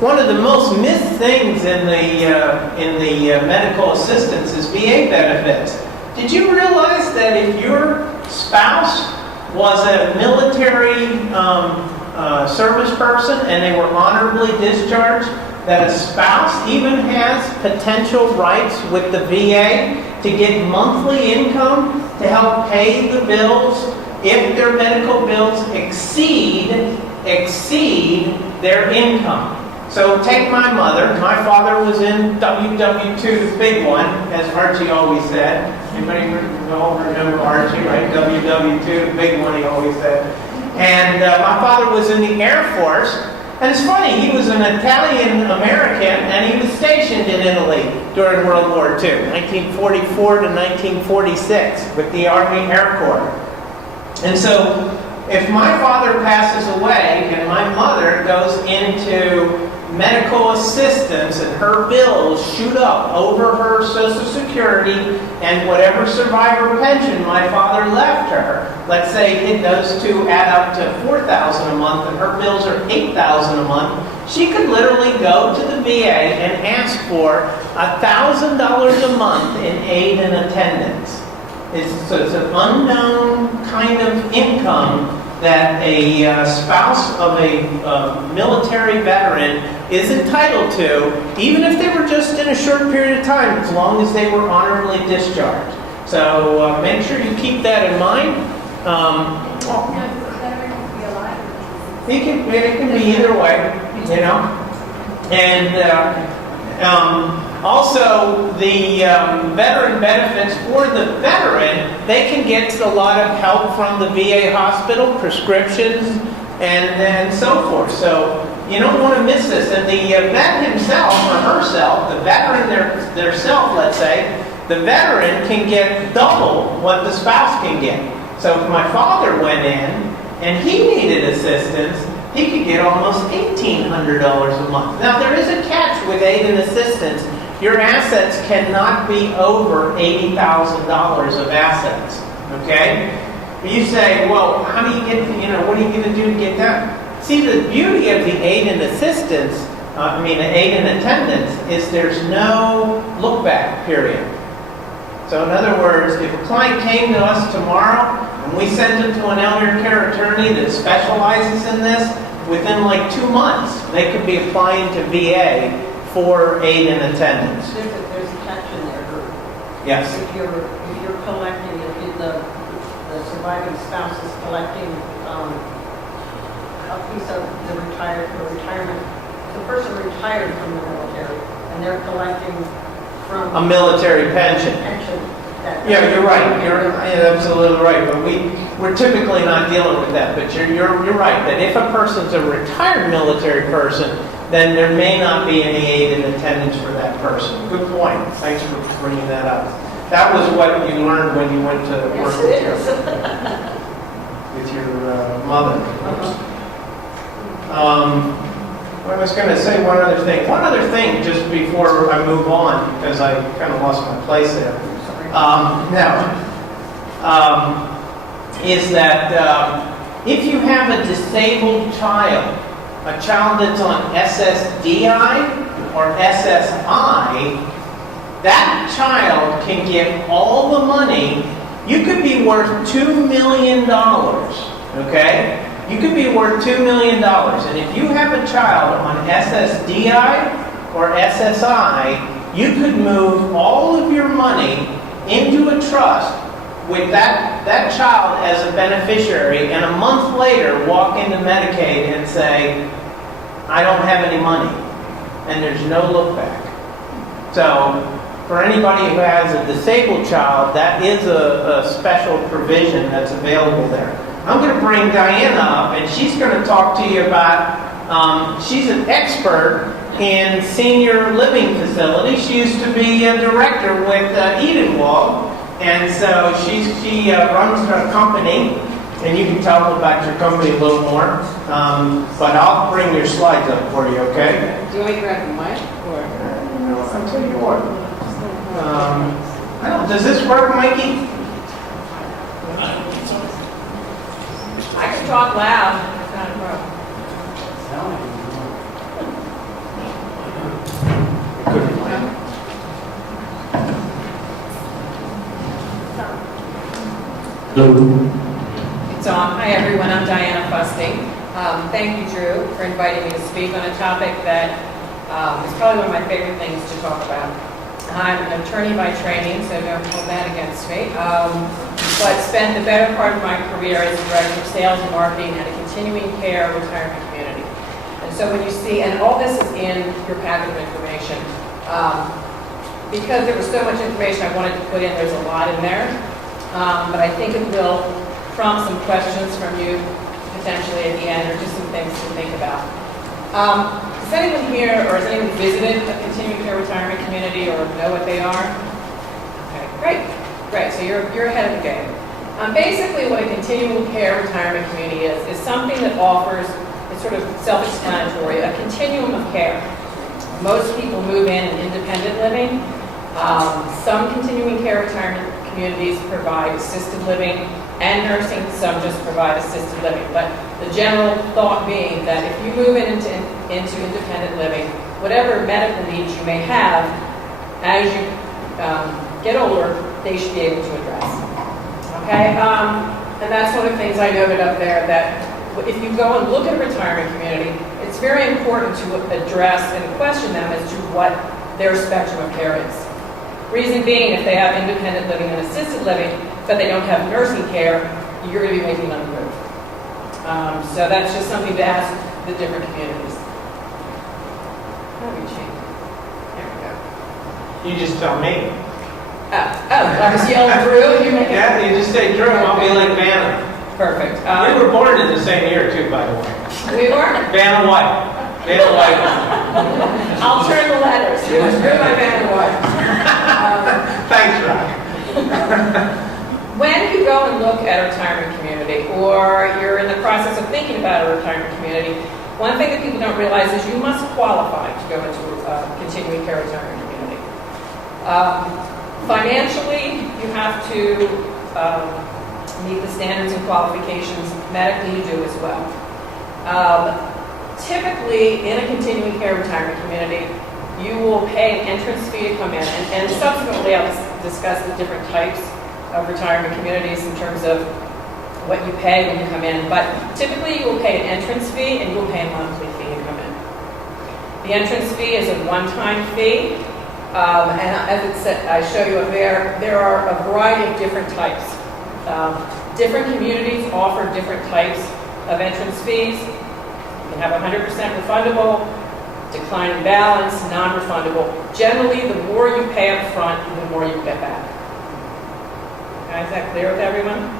One of the most missed things in the medical assistance is VA benefits. Did you realize that if your spouse was a military service person and they were honorably discharged, that a spouse even has potential rights with the VA to get monthly income to help pay the bills if their medical bills exceed their income? So take my mother. My father was in WW2, the big one, as Archie always said. Anybody remember Archie, right? WW2, the big one, he always said. And my father was in the Air Force. And it's funny, he was an Italian-American, and he was stationed in Italy during World War II, 1944 to 1946, with the Army Air Corps. And so, if my father passes away and my mother goes into medical assistance and her bills shoot up over her Social Security and whatever survivor pension my father left her, let's say those two add up to $4,000 a month and her bills are $8,000 a month, she could literally go to the VA and ask for $1,000 a month in aid and attendance. It's an unknown kind of income that a spouse of a military veteran is entitled to, even if they were just in a short period of time, as long as they were honorably discharged. So make sure you keep that in mind. It can be either way, you know. And also, the veteran benefits for the veteran, they can get a lot of help from the VA hospital, prescriptions, and so forth. So you don't want to miss this. And the vet himself or herself, the veteran their self, let's say, the veteran can get double what the spouse can get. So if my father went in and he needed assistance, he could get almost $1,800 a month. Now there is a catch with aid and assistance. Your assets cannot be over $80,000 of assets. Okay? You say, well, how do you get, what are you going to do to get that? See, the beauty of the aid and assistance, the aid and attendance, is there's no look back period. So in other words, if a client came to us tomorrow and we sent him to an elder care attorney that specializes in this, within like 2 months, they could be applying to VA for aid and attendance. There's a catch in there. Yes. If you're collecting, if the surviving spouse is collecting a piece of the retirement, the person retired from the military, and they're collecting from A military pension. Yeah, you're right. You're absolutely right. But we're typically not dealing with that. But you're right that if a person's a retired military person, then there may not be any aid and attendance for that person. Good point. Thanks for bringing that up. That was what you learned when you went to work with your mother. I was going to say one other thing. One other thing, just before I move on, because I kind of lost my place there. Is that if you have a disabled child, a child that's on SSDI or SSI, that child can get all the money. You could be worth $2 million, okay? You could be worth $2 million. And if you have a child on SSDI or SSI, you could move all of your money into a trust with that child as a beneficiary, and a month later walk into Medicaid and say, I don't have any money. And there's no look back. So for anybody who has a disabled child, that is a special provision that's available there. I'm going to bring Diana up, and she's going to talk to you about, she's an expert in senior living facilities. She used to be a director with Edenwald, and so she runs a company, and you can tell them about your company a little more. But I'll bring your slides up for you, okay? Do you want to grab the mic? I'll tell you what. I don't, does this work, Mikey? I can talk loud. It's not a problem. It's on. Hi, everyone. I'm Diana Fusting. Thank you, Drew, for inviting me to speak on a topic that is probably one of my favorite things to talk about. I'm an attorney by training, so don't hold that against me. But spent the better part of my career as a director of sales and marketing at a continuing care retirement community. And so when you see, and all this is in your packet of information, because there was so much information I wanted to put in, there's a lot in there. But I think it will prompt some questions from you potentially at the end, or just some things to think about. Is anyone here, or has anyone visited a continuing care retirement community, or know what they are? Okay, great. So you're ahead of the game. Basically, what a continuing care retirement community is something that offers, it's sort of self-explanatory, a continuum of care. Most people move in independent living. Some continuing care retirement communities provide assisted living and nursing. Some just provide assisted living. But the general thought being that if you move into independent living, whatever medical needs you may have, as you get older, they should be able to address. Okay? And that's one of the things I noted up there, that if you go and look at a retirement community, it's very important to address and question them as to what their spectrum of care is. Reason being, if they have independent living and assisted living, but they don't have nursing care, you're going to be making them move. So that's just something to ask the different communities. How do we change? There we go. You just tell me. I was yelling Drew. You make it. Yeah, you just say Drew, I'll be like Vanna. Perfect. We were born in the same year too, by the way. We were? Vanna White. Van White. I'll turn the letters. You're my man wife. Thanks, Rob. When you go and look at a retirement community, or you're in the process of thinking about a retirement community, one thing that people don't realize is you must qualify to go into a continuing care retirement community. Financially, you have to meet the standards and qualifications. Medically, you do as well. Typically, in a continuing care retirement community, you will pay an entrance fee to come in, and subsequently I'll discuss the different types of retirement communities in terms of what you pay when you come in. But typically, you will pay an entrance fee and you will pay a monthly fee to come in. The entrance fee is a one-time fee, and as it said, I show you up there are a variety of different types. Different communities offer different types of entrance fees. You can have 100% refundable, declining balance, non-refundable. Generally, the more you pay up front, the more you get back. Okay, is that clear with everyone?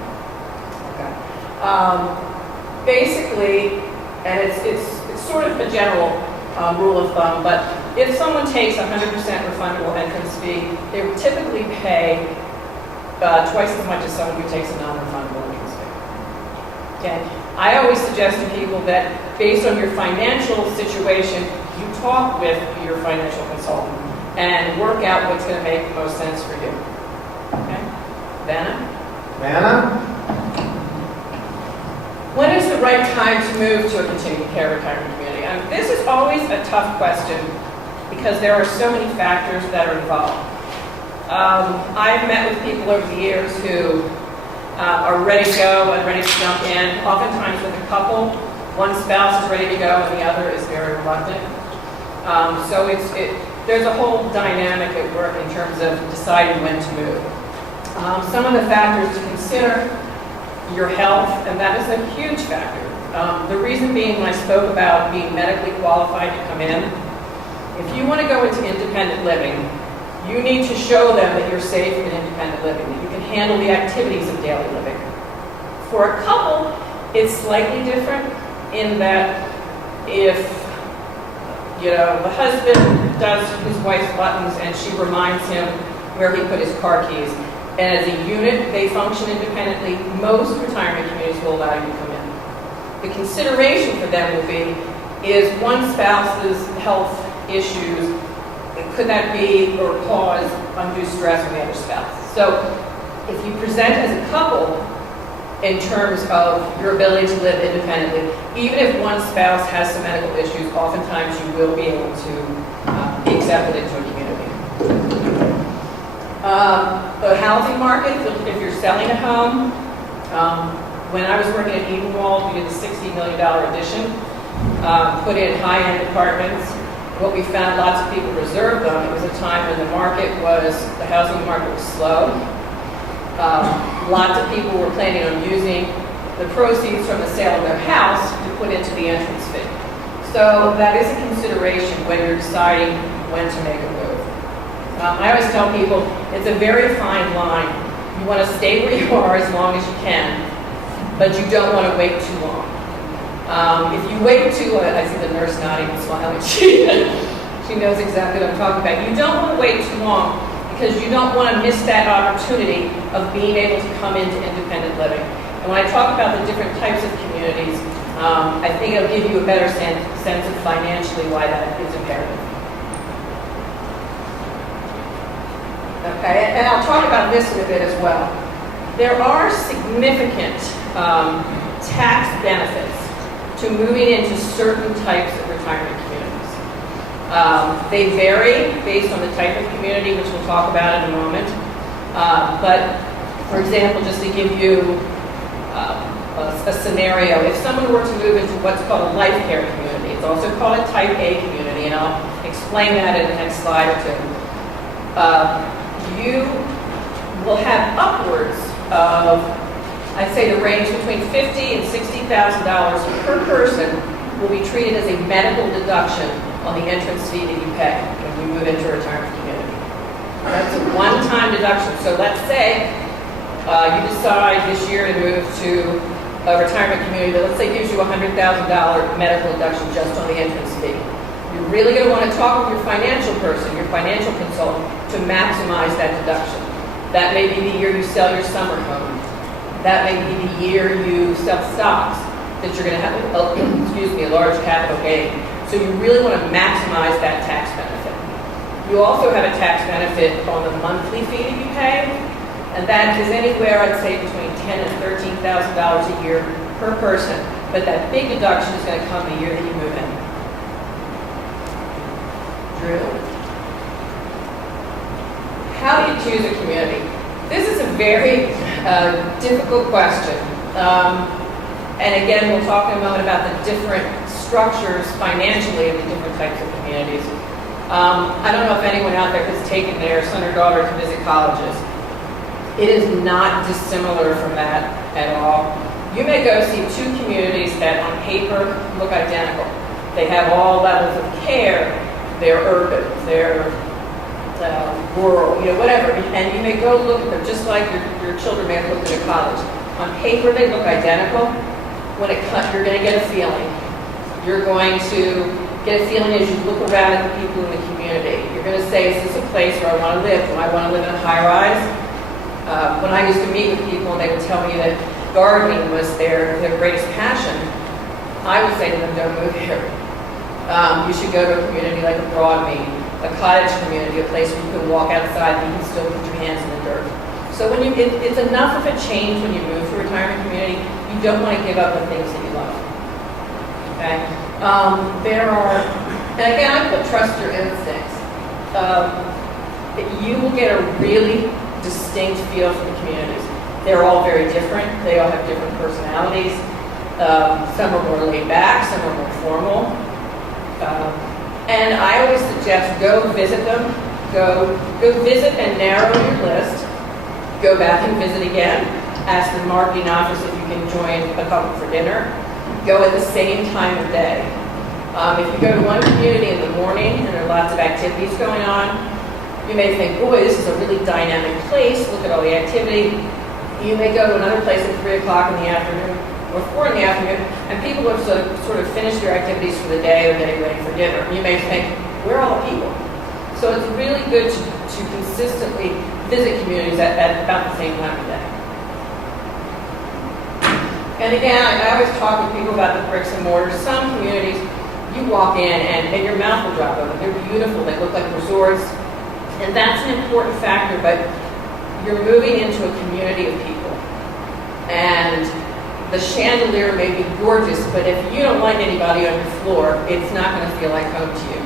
Okay. Basically, and it's sort of a general rule of thumb, but if someone takes 100% refundable entrance fee, they would typically pay twice as much as someone who takes a non-refundable entrance fee. Okay. I always suggest to people that based on your financial situation, you talk with your financial consultant and work out what's going to make the most sense for you. Okay? Vanna? Vanna? When is the right time to move to a continuing care retirement community? This is always a tough question because there are so many factors that are involved. I've met with people over the years who are ready to go and ready to jump in. Oftentimes with a couple, one spouse is ready to go and the other is very reluctant. So there's a whole dynamic at work in terms of deciding when to move. Some of the factors to consider: your health, and that is a huge factor. The reason being, when I spoke about being medically qualified to come in, if you want to go into independent living, you need to show them that you're safe in independent living, that you can handle the activities of daily living. For a couple, it's slightly different in that if the husband does his wife's buttons and she reminds him where he put his car keys, and as a unit they function independently, most retirement communities will allow you to come in. The consideration for them will be, is one spouse's health issues, could that be or cause undue stress on the other spouse? So if you present as a couple in terms of your ability to live independently, even if one spouse has some medical issues, oftentimes you will be able to be accepted into a community. The housing market, if you're selling a home, when I was working at Edenwald, we did the $60 million addition, put in high-end apartments. What we found, lots of people reserved them. It was a time when the housing market was slow. Lots of people were planning on using the proceeds from the sale of their house to put into the entrance fee. So that is a consideration when you're deciding when to make a move. I always tell people it's a very fine line. You want to stay where you are as long as you can, but you don't want to wait too long. If you wait too long, I see the nurse nodding and smiling. She knows exactly what I'm talking about. You don't want to wait too long because you don't want to miss that opportunity of being able to come into independent living. And when I talk about the different types of communities, I think it'll give you a better sense of financially why that is imperative. Okay, and I'll talk about this in a bit as well. There are significant tax benefits to moving into certain types of retirement communities. They vary based on the type of community, which we'll talk about in a moment. But, for example, just to give you a scenario, if someone were to move into what's called a life care community, it's also called a Type A community, and I'll explain that in the next slide or two. You will have upwards of, I'd say the range between $50,000 and $60,000 per person will be treated as a medical deduction on the entrance fee that you pay when you move into a retirement community. That's a one-time deduction. So let's say you decide this year to move to a retirement community that, let's say, gives you a $100,000 medical deduction just on the entrance fee. You're really going to want to talk with your financial person, your financial consultant, to maximize that deduction. That may be the year you sell your summer home. That may be the year you sell stocks that you're going to have, a large capital gain. So you really want to maximize that tax benefit. You also have a tax benefit on the monthly fee that you pay, and that is anywhere, I'd say, between $10,000 and $13,000 a year per person. But that big deduction is going to come the year that you move in. Drew? How do you choose a community? This is a very difficult question. And again, we'll talk in a moment about the different structures financially of the different types of communities. I don't know if anyone out there has taken their son or daughter to visit colleges. It is not dissimilar from that at all. You may go see two communities that on paper look identical. They have all levels of care. They're urban, they're rural, whatever. And you may go look at them just like your children may have looked at a college. On paper, they look identical. When it comes, you're going to get a feeling. You're going to get a feeling as you look around at the people in the community. You're going to say, is this a place where I want to live? Do I want to live in a high-rise? When I used to meet with people and they would tell me that gardening was their greatest passion, I would say to them, don't move here. You should go to a community like a Broadmead, a cottage community, a place where you can walk outside and you can still put your hands in the dirt. So it's enough of a change when you move to a retirement community. You don't want to give up the things that you love. Okay? And again, I put trust your instincts. You will get a really distinct feel from the communities. They're all very different. They all have different personalities. Some are more laid back, some are more formal. And I always suggest go visit them. Go visit and narrow your list. Go back and visit again. Ask the marketing office if you can join a couple for dinner. Go at the same time of day. If you go to one community in the morning and there are lots of activities going on, you may think, boy, this is a really dynamic place. Look at all the activity. You may go to another place at 3 o'clock in the afternoon or 4 in the afternoon, and people have sort of finished their activities for the day or getting ready for dinner. You may think, where are all the people? So it's really good to consistently visit communities at about the same time of day. And again, I always talk with people about the bricks and mortar. Some communities, you walk in and your mouth will drop open. They're beautiful. They look like resorts. And that's an important factor, but you're moving into a community of people. And the chandelier may be gorgeous, but if you don't like anybody on your floor, it's not going to feel like home to you.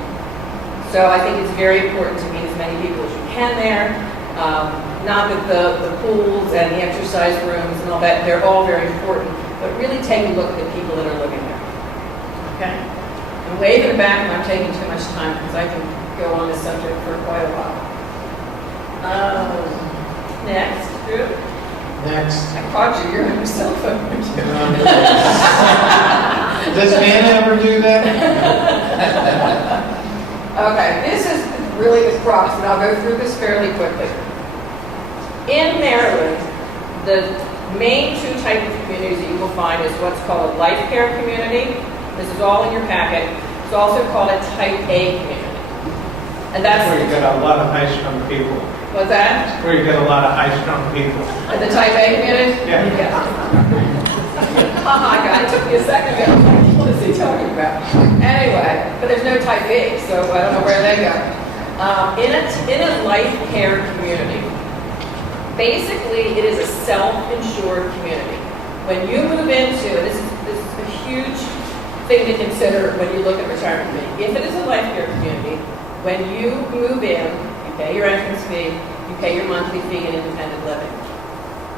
So I think it's very important to meet as many people as you can there. Not that the pools and the exercise rooms and all that, they're all very important, but really take a look at the people that are living there. Okay? I'm waving back and I'm taking too much time because I can go on this subject for quite a while. Next, Drew. Next. I caught you. You're on your cell phone. Does Anna ever do that? Okay, this is really the crux, and I'll go through this fairly quickly. In Maryland, the main two types of communities that you will find is what's called a life care community. This is all in your packet. It's also called a type A community. And that's where you get a lot of high-strung people. What's that? Where you get a lot of high-strung people. In the type A community? Yeah. It took me a second to go, what is he talking about? Anyway, but there's no type B, so I don't know where they go. In a life care community, basically it is a self-insured community. When you move into, this is a huge thing to consider when you look at retirement community. If it is a life care community, when you move in, you pay your entrance fee, you pay your monthly fee in independent living.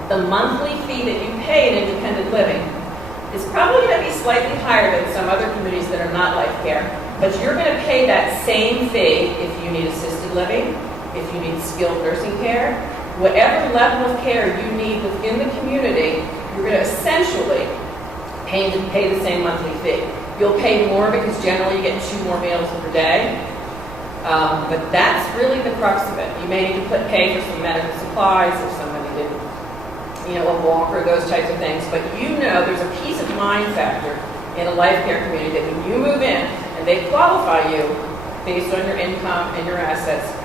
The monthly fee that you pay in independent living is probably going to be slightly higher than some other communities that are not life care, but you're going to pay that same fee if you need assisted living, if you need skilled nursing care, whatever level of care you need within the community, you're going to essentially pay the same monthly fee. You'll pay more because generally you get 2 more meals per day, but that's really the crux of it. You may need to pay for some medical supplies if somebody didn't, a walker, those types of things. But there's a peace of mind factor in a life care community that when you move in and they qualify you based on your income and your assets,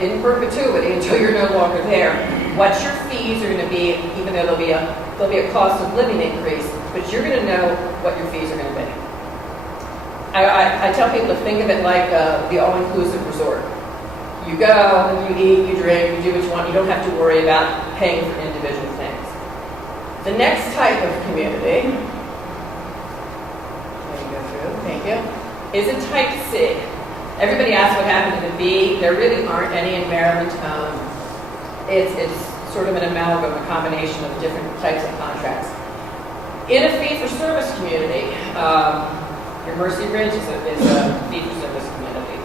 in perpetuity until you're no longer there, what your fees are going to be, even though there'll be a cost of living increase, but you're going to know what your fees are going to be. I tell people to think of it like the all-inclusive resort. You go, you eat, you drink, you do what you want. You don't have to worry about paying for individual things. The next type of community, let me go through, thank you, is a type C. Everybody asks what happened to the B. There really aren't any in Maryland. It's sort of an amalgam, a combination of different types of contracts. In a fee-for-service community, your Mercy Ridge is a fee-for-service community.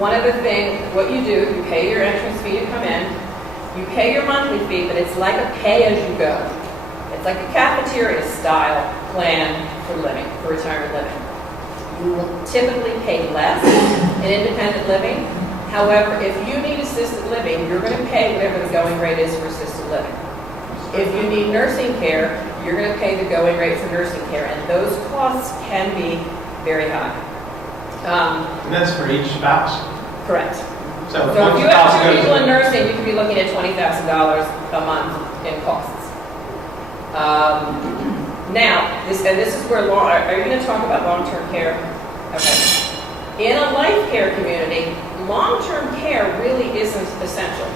One of the things, what you do, you pay your entrance fee to come in, you pay your monthly fee, but it's like a pay-as-you-go. It's like a cafeteria-style plan for living, for retirement living. You will typically pay less in independent living. However, if you need assisted living, you're going to pay whatever the going rate is for assisted living. If you need nursing care, you're going to pay the going rate for nursing care, and those costs can be very high. And that's for each spouse? Correct. So if you have two people in nursing, you could be looking at $20,000 a month in costs. Now, this is where are you going to talk about long-term care? Okay. In a life care community, long-term care really isn't essential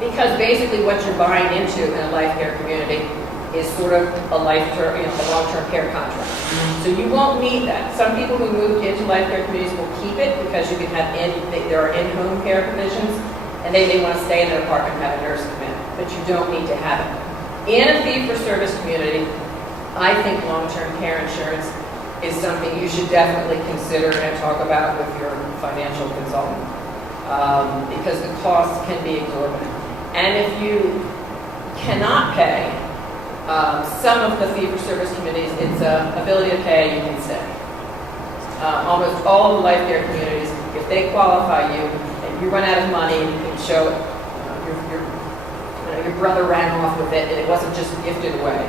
because basically what you're buying into in a life care community is sort of a long-term care contract. So you won't need that. Some people who move into life care communities will keep it because you can have there are in-home care provisions, and they may want to stay in their apartment and have a nurse come in, but you don't need to have it. In a fee-for-service community, I think long-term care insurance is something you should definitely consider and talk about with your financial consultant because the costs can be exorbitant. And if you cannot pay, some of the fee-for-service communities, it's ability to pay, you can stay. Almost all of the life care communities, if they qualify you and you run out of money, you can show it. Your brother ran off with it and it wasn't just gifted away.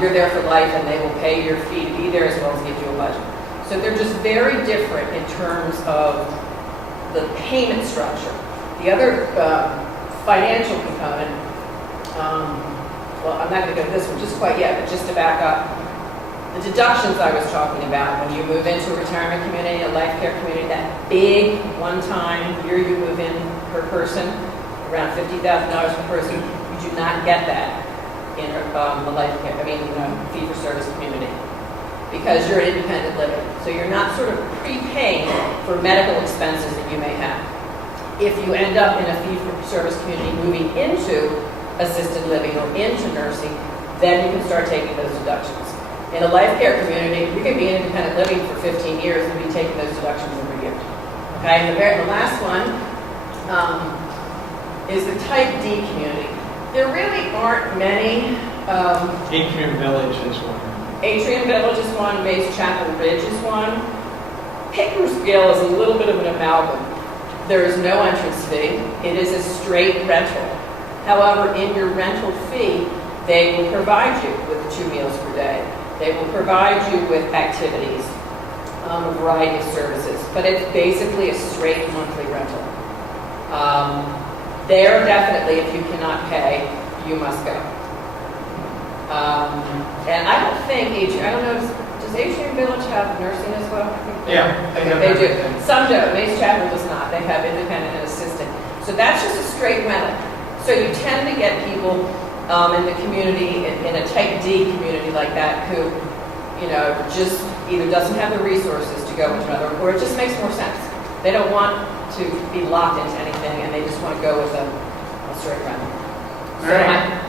You're there for life and they will pay your fee to be there as well as give you a budget. So they're just very different in terms of the payment structure. The other financial component, well, I'm not going to go to this one just quite yet, but just to back up, the deductions I was talking about when you move into a retirement community, a life care community, that big one-time year you move in per person, around $50,000 per person, you do not get that in a life care, fee-for-service community because you're independent living. So you're not sort of prepaying for medical expenses that you may have. If you end up in a fee-for-service community moving into assisted living or into nursing, then you can start taking those deductions. In a life care community, you can be in independent living for 15 years and be taking those deductions every year. Okay, and the last one is the type D community. There really aren't many. Atrium Village is one. Atrium Village is one. Mace Chapel Ridge is one. Pickersgill is a little bit of an amalgam. There is no entrance fee. It is a straight rental. However, in your rental fee, they will provide you with 2 meals per day. They will provide you with activities, a variety of services, but it's basically a straight monthly rental. There, definitely, if you cannot pay, you must go. And I don't think I don't know, does Atrium Village have nursing as well? Yeah, they do. Some do. Mace Chapel does not. They have independent and assisted. So that's just a straight rental. So you tend to get people in the community, in a type D community like that, who, just either doesn't have the resources to go into another, or it just makes more sense. They don't want to be locked into anything, and they just want to go with a straight rental. All right.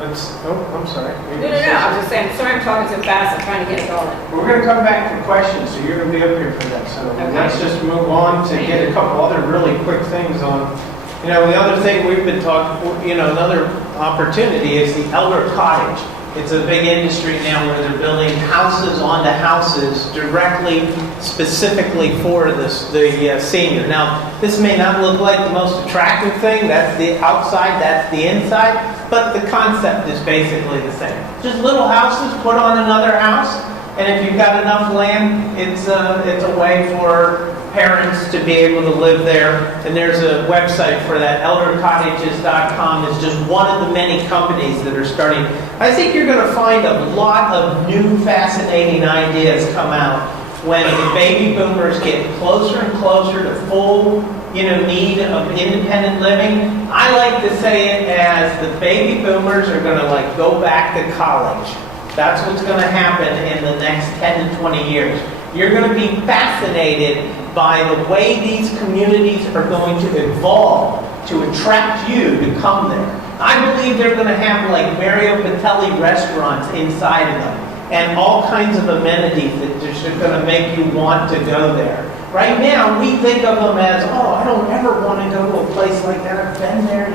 I'm sorry. No. I was just saying, sorry I'm talking so fast. I'm trying to get it going. We're going to come back to questions, so you're going to be up here for that. So Okay. Let's just move on to get a couple other really quick things on. The other thing we've been talking, another opportunity is the elder cottage. It's a big industry now where they're building houses onto houses directly, specifically for the senior. Now, this may not look like the most attractive thing. That's the outside, that's the inside. But the concept is basically the same. Just little houses put on another house. And if you've got enough land, it's a way for parents to be able to live there. And there's a website for that. Eldercottages.com is just one of the many companies that are starting. I think you're going to find a lot of new fascinating ideas come out when the baby boomers get closer and closer to full need of independent living. I like to say it as the baby boomers are going to go back to college. That's what's going to happen in the next 10 to 20 years. You're going to be fascinated by the way these communities are going to evolve to attract you to come there. I believe they're going to have Mario Battelli restaurants inside of them and all kinds of amenities that are just going to make you want to go there. Right now, we think of them as, I don't ever want to go to a place like that. I've been there,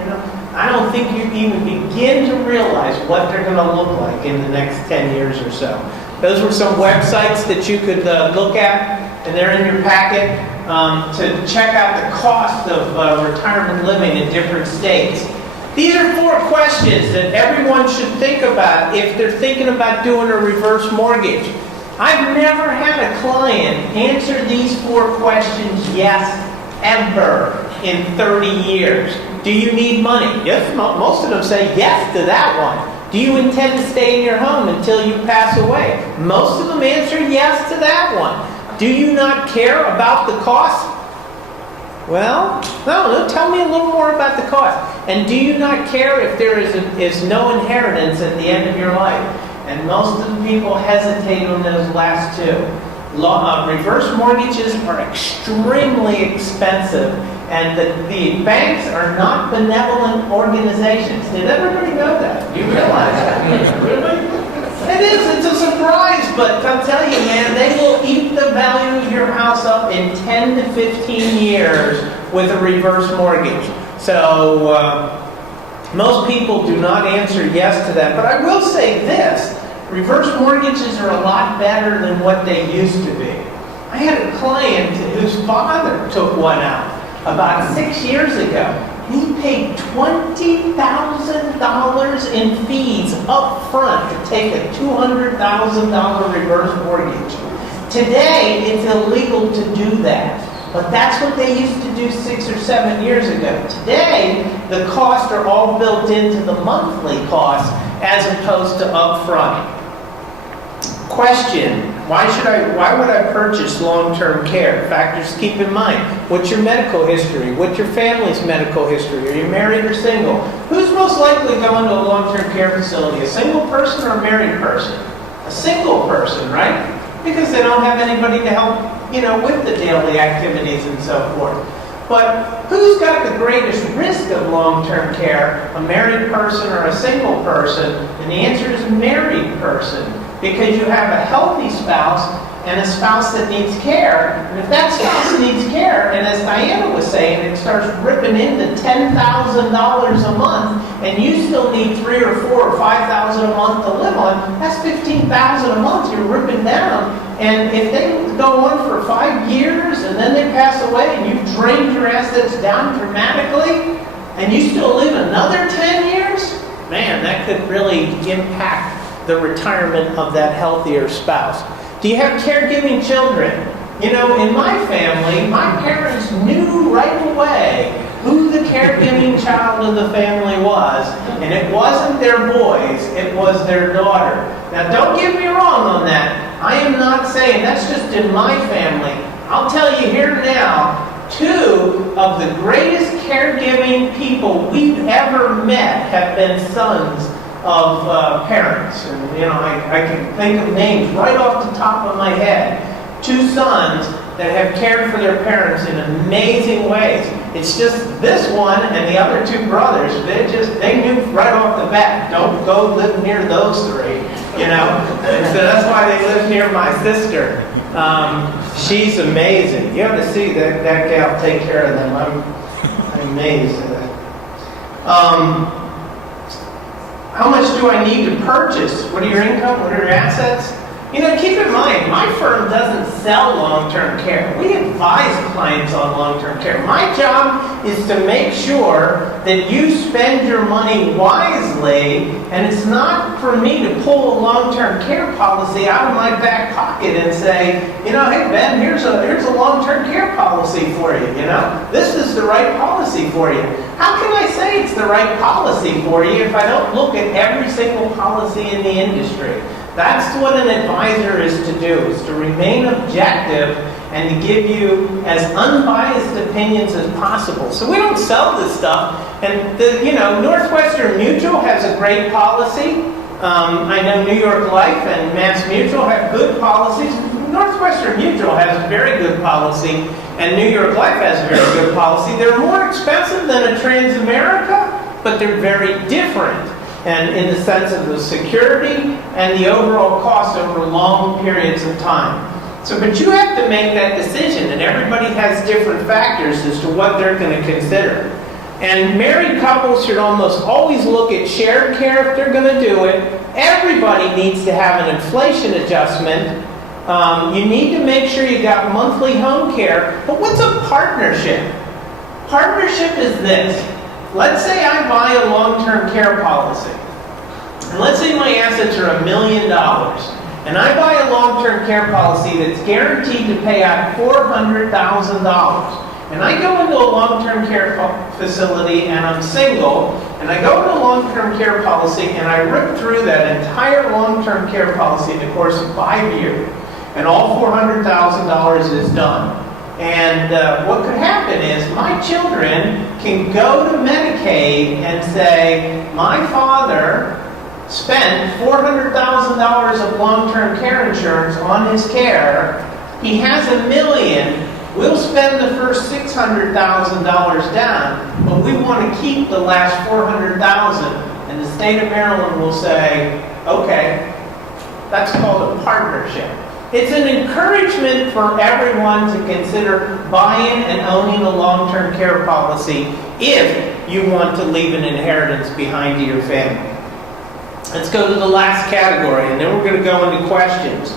I don't think you even begin to realize what they're going to look like in the next 10 years or so. Those were some websites that you could look at, and they're in your packet to check out the cost of retirement living in different states. These are 4 questions that everyone should think about if they're thinking about doing a reverse mortgage. I've never had a client answer these 4 questions yes, ever, in 30 years. Do you need money? Yes, most of them say yes to that one. Do you intend to stay in your home until you pass away? Most of them answer yes to that one. Do you not care about the cost? Well, no, tell me a little more about the cost. And do you not care if there is no inheritance at the end of your life? And most of the people hesitate on those last 2. Reverse mortgages are extremely expensive, and the banks are not benevolent organizations. Did everybody know that? Do you realize that? Really? It is. It's a surprise, but I'll tell you, man, they will eat the value of your house up in 10 to 15 years with a reverse mortgage. So most people do not answer yes to that. But I will say this. Reverse mortgages are a lot better than what they used to be. I had a client whose father took one out about 6 years ago. He paid $20,000 in fees up front to take a $200,000 reverse mortgage. Today, it's illegal to do that. But that's what they used to do 6 or 7 years ago. Today, the costs are all built into the monthly cost as opposed to upfront. Question: why would I purchase long-term care? Factors to keep in mind. What's your medical history? What's your family's medical history? Are you married or single? Who's most likely going to a long-term care facility? A single person or a married person? A single person, right? Because they don't have anybody to help, with the daily activities and so forth. But who's got the greatest risk of long-term care? A married person or a single person? And the answer is a married person. Because you have a healthy spouse and a spouse that needs care. And if that spouse needs care, and as Diana was saying, it starts ripping into $10,000 a month, and you still need $3,000 or $4,000 or $5,000 a month to live on, that's $15,000 a month you're ripping down. And if they go on for 5 years and then they pass away and you've drained your assets down dramatically, and you still live another 10 years, man, that could really impact the retirement of that healthier spouse. Do you have caregiving children? In my family, my parents knew right away who the caregiving child of the family was, and it wasn't their boys, it was their daughter. Now, don't get me wrong on that. I am not saying that's just in my family. I'll tell you here now, 2 of the greatest caregiving people we've ever met have been sons of parents. And, I can think of names right off the top of my head. 2 sons that have cared for their parents in amazing ways. It's just this one and the other 2 brothers, they knew right off the bat, don't go live near those 3, And so that's why they live near my sister. She's amazing. You have to see that gal take care of them. I'm amazed at that. How much do I need to purchase? What are your income? What are your assets? You know, keep in mind, my firm doesn't sell long-term care. We advise clients on long-term care. My job is to make sure that you spend your money wisely, and it's not for me to pull a long-term care policy out of my back pocket and say, you know, hey, Ben, here's a long-term care policy for you, you know? This is the right policy for you. How can I say it's the right policy for you if I don't look at every single policy in the industry? That's what an advisor is to do, is to remain objective and to give you as unbiased opinions as possible. So we don't sell this stuff. And, Northwestern Mutual has a great policy. I know New York Life and Mass Mutual have good policies. Northwestern Mutual has a very good policy, and New York Life has a very good policy. They're more expensive than a Transamerica, but they're very different. And in the sense of the security and the overall cost over long periods of time. But you have to make that decision, and everybody has different factors as to what they're going to consider. And married couples should almost always look at shared care if they're going to do it. Everybody needs to have an inflation adjustment. You need to make sure you got monthly home care. But what's a partnership? Partnership is this. Let's say I buy a long-term care policy. And let's say my assets are $1 million. And I buy a long-term care policy that's guaranteed to pay out $400,000. And I go into a long-term care facility and I'm single. And I go into a long-term care policy and I rip through that entire long-term care policy in the course of 5 years. And all $400,000 is done. And what could happen is my children can go to Medicaid and say, my father spent $400,000 of long-term care insurance on his care. He has $1 million. We'll spend the first $600,000 down, but we want to keep the last $400,000. And the state of Maryland will say, okay, that's called a partnership. It's an encouragement for everyone to consider buying and owning a long-term care policy if you want to leave an inheritance behind to your family. Let's go to the last category, and then we're going to go into questions.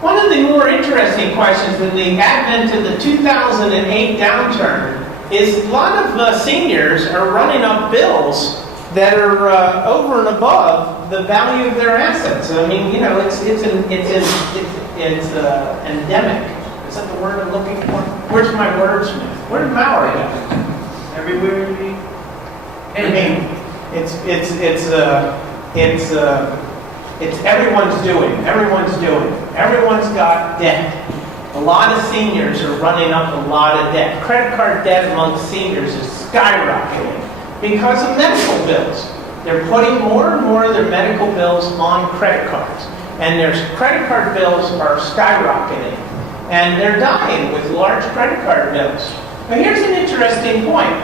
One of the more interesting questions with the advent of the 2008 downturn is a lot of seniors are running up bills that are over and above the value of their assets. I mean, it's endemic. Is that the word I'm looking for? Where's my wordsmith? Where did Mallory go? Everywhere you be. I mean, it's everyone's doing. Everyone's got debt. A lot of seniors are running up a lot of debt. Credit card debt among seniors is skyrocketing because of medical bills. They're putting more and more of their medical bills on credit cards. And their credit card bills are skyrocketing. And they're dying with large credit card bills. But here's an interesting point.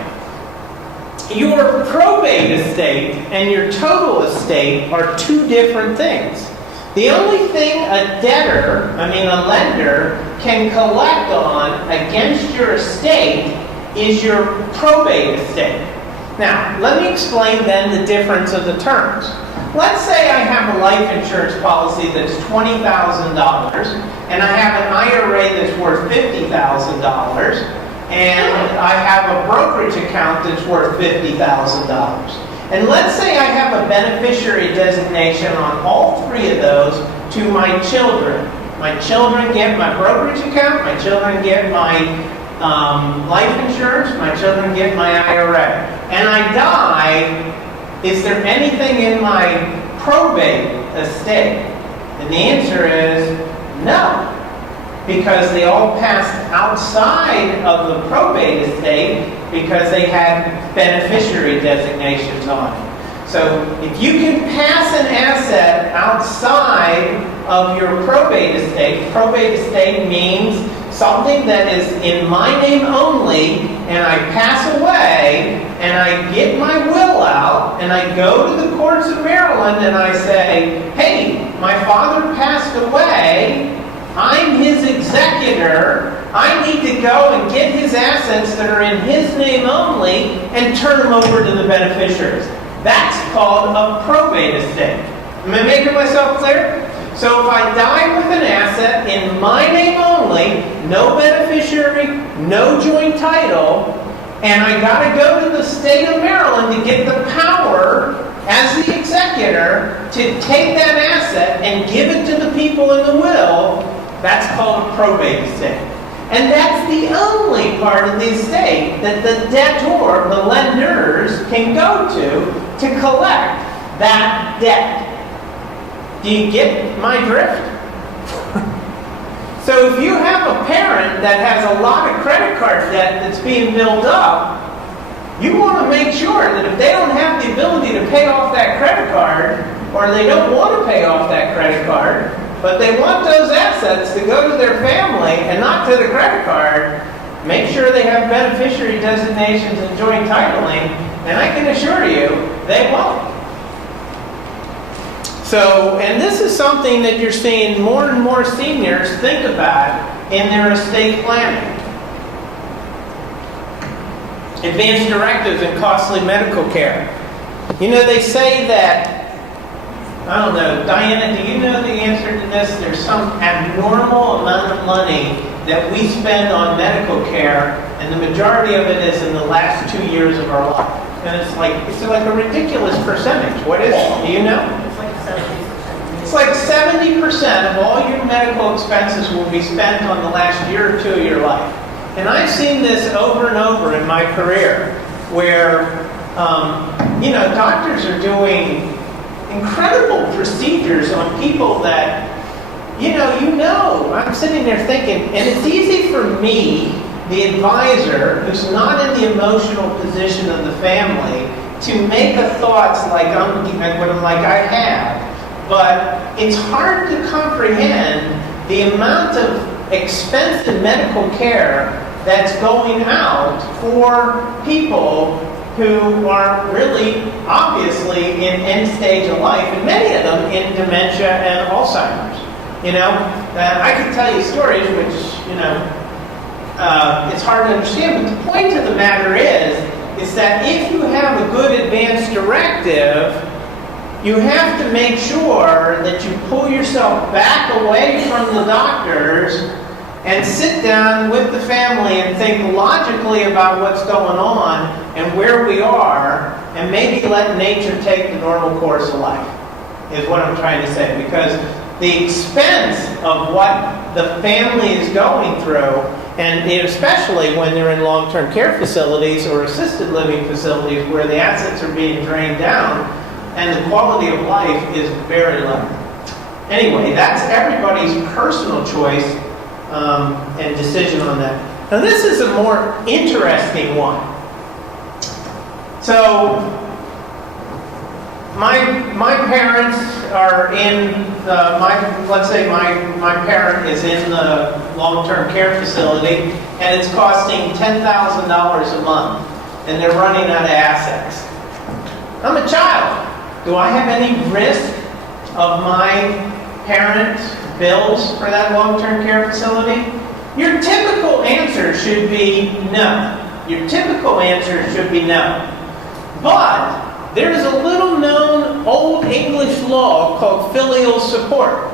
Your probate estate and your total estate are two different things. The only thing a lender, can collect on against your estate is your probate estate. Now, let me explain then the difference of the terms. Let's say I have a life insurance policy that's $20,000, and I have an IRA that's worth $50,000, and I have a brokerage account that's worth $50,000. And let's say I have a beneficiary designation on all three of those to my children. My children get my brokerage account, my children get my life insurance, my children get my IRA. And I die, is there anything in my probate estate? And the answer is no, because they all passed outside of the probate estate because they had beneficiary designations on it. So if you can pass an asset outside of your probate estate means something that is in my name only, and I pass away, and I get my will out, and I go to the courts of Maryland, and I say, hey, my father passed away, I'm his executor, I need to go and get his assets that are in his name only and turn them over to the beneficiaries. That's called a probate estate. Am I making myself clear? So if I die with an asset in my name only, no beneficiary, no joint title, and I got to go to the state of Maryland to get the power as the executor to take that asset and give it to the people in the will, that's called a probate estate. And that's the only part of the estate that the debtor, the lenders, can go to collect that debt. Do you get my drift? So if you have a parent that has a lot of credit card debt that's being built up, you want to make sure that if they don't have the ability to pay off that credit card, or they don't want to pay off that credit card, but they want those assets to go to their family and not to the credit card, make sure they have beneficiary designations and joint titling, and I can assure you, they won't. So, and this is something that you're seeing more and more seniors think about in their estate planning. Advanced directives and costly medical care. You know, they say that, I don't know, Diana, do you know the answer to this? There's some abnormal amount of money that we spend on medical care, and the majority of it is in the last 2 years of our life. And it's like a ridiculous percentage. What is it? Do you know? It's like 70% of all your medical expenses will be spent on the last year or two of your life. And I've seen this over and over in my career where, doctors are doing incredible procedures on people that, I'm sitting there thinking, and it's easy for me, the advisor, who's not in the emotional position of the family, to make the thoughts like I have. But it's hard to comprehend the amount of expensive medical care that's going out for people who are really obviously in end stage of life, and many of them in dementia and Alzheimer's. I could tell you stories which, it's hard to understand, but the point of the matter is that if you have a good advance directive, you have to make sure that you pull yourself back away from the doctors and sit down with the family and think logically about what's going on and where we are, and maybe let nature take the normal course of life, is what I'm trying to say. Because the expense of what the family is going through, and especially when they're in long-term care facilities or assisted living facilities where the assets are being drained down, and the quality of life is very low. Anyway, that's everybody's personal choice and decision on that. Now this is a more interesting one. So, my parents are in let's say my parent is in the long-term care facility, and it's costing $10,000 a month, and they're running out of assets. I'm a child. Do I have any risk of my parents' bills for that long-term care facility? Your typical answer should be no. Your typical answer should be no. But there is a little-known Old English law called filial support.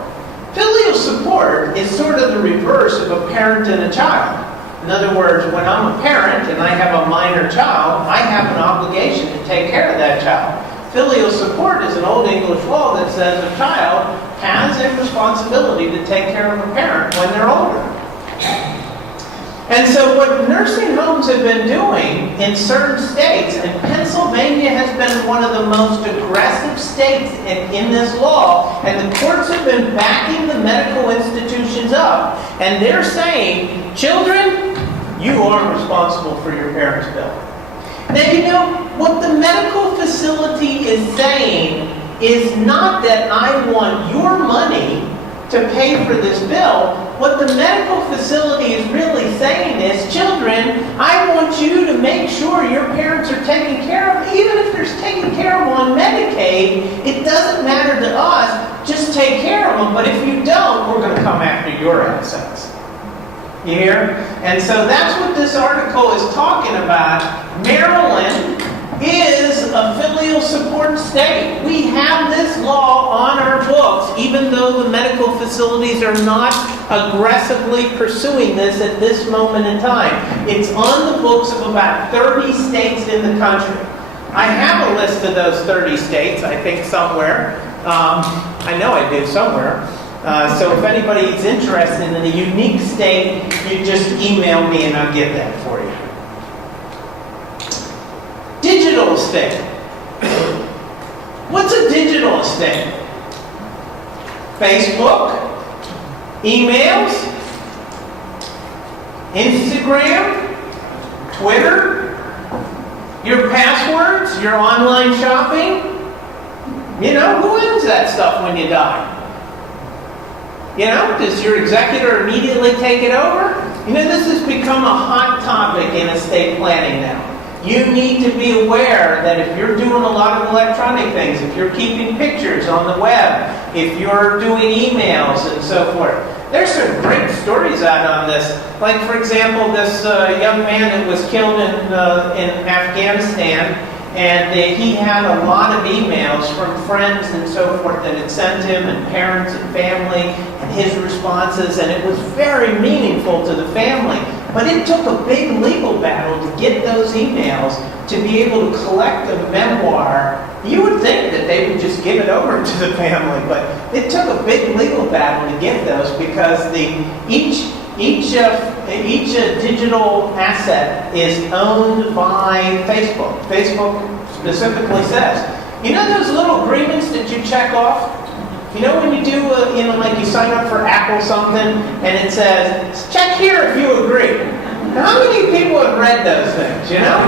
Filial support is sort of the reverse of a parent and a child. In other words, when I'm a parent and I have a minor child, I have an obligation to take care of that child. Filial support is an Old English law that says a child has a responsibility to take care of a parent when they're older. And so what nursing homes have been doing in certain states, and Pennsylvania has been one of the most aggressive states in this law, and the courts have been backing the medical institutions up, and they're saying, children, you are responsible for your parents' bill. Now, what the medical facility is saying is not that I want your money to pay for this bill. What the medical facility is really saying is, children, I want you to make sure your parents are taken care of. Even if they're taken care of on Medicaid, it doesn't matter to us. Just take care of them. But if you don't, we're going to come after your assets. You hear? And so that's what this article is talking about. Maryland is a filial support state. We have this law on our books, even though the medical facilities are not aggressively pursuing this at this moment in time. It's on the books of about 30 states in the country. I have a list of those 30 states, I think, somewhere. I know I do somewhere. So if anybody's interested in a unique state, you just email me and I'll get that for you. Digital estate. What's a digital estate? Facebook, emails, Instagram, Twitter, your passwords, your online shopping. You know, who owns that stuff when you die? You know, does your executor immediately take it over? You know, this has become a hot topic in estate planning now. You need to be aware that if you're doing a lot of electronic things, if you're keeping pictures on the web, if you're doing emails and so forth, there's some great stories out on this. Like, for example, this young man that was killed in Afghanistan, and he had a lot of emails from friends and so forth that had sent him, and parents and family, and his responses, and it was very meaningful to the family. But it took a big legal battle to get those emails, to be able to collect a memoir. You would think that they would just give it over to the family, but it took a big legal battle to get those, because each digital asset is owned by Facebook. Facebook specifically says, you know those little agreements that you check off? You know when you do, like you sign up for Apple something, and it says, check here if you agree. Now, how many people have read those things, you know?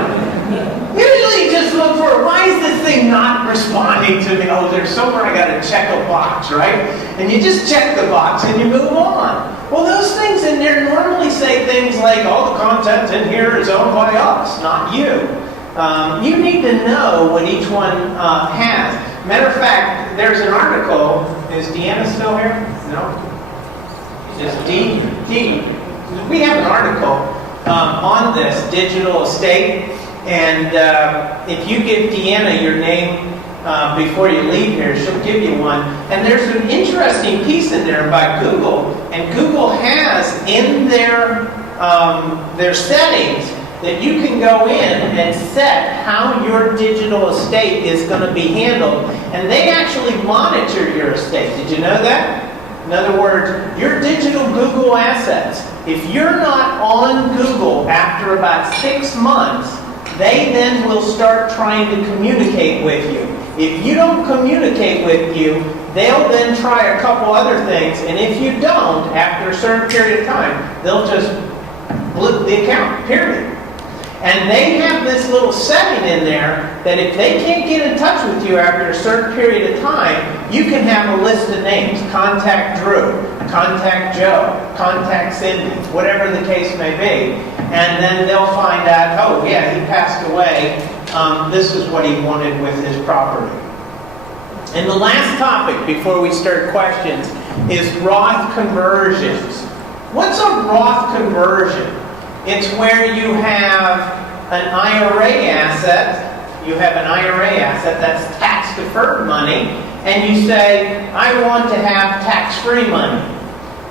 Usually you just look for, why is this thing not responding to me? Oh, there's somewhere I got to check a box, right? And you just check the box and you move on. Well, those things in there normally say things like, all the content in here is owned by us, not you. You need to know what each one has. Matter of fact, there's an article. Is Deanna still here? No? Is Dean? We have an article on this digital estate. And if you give Deanna your name before you leave here, she'll give you one. And there's an interesting piece in there by Google. And Google has in their settings that you can go in and set how your digital estate is going to be handled. And they actually monitor your estate. Did you know that? In other words, your digital Google assets, if you're not on Google after about 6 months, they then will start trying to communicate with you. If you don't communicate with you, they'll then try a couple other things. And if you don't, after a certain period of time, they'll just blip the account, period. And they have this little setting in there that if they can't get in touch with you after a certain period of time, you can have a list of names. Contact Drew, contact Joe, contact Cindy, whatever the case may be. And then they'll find out, oh yeah, he passed away. This is what he wanted with his property. And the last topic before we start questions is Roth conversions. What's a Roth conversion? It's where you have an IRA asset. You have an IRA asset that's tax-deferred money, and you say, I want to have tax-free money.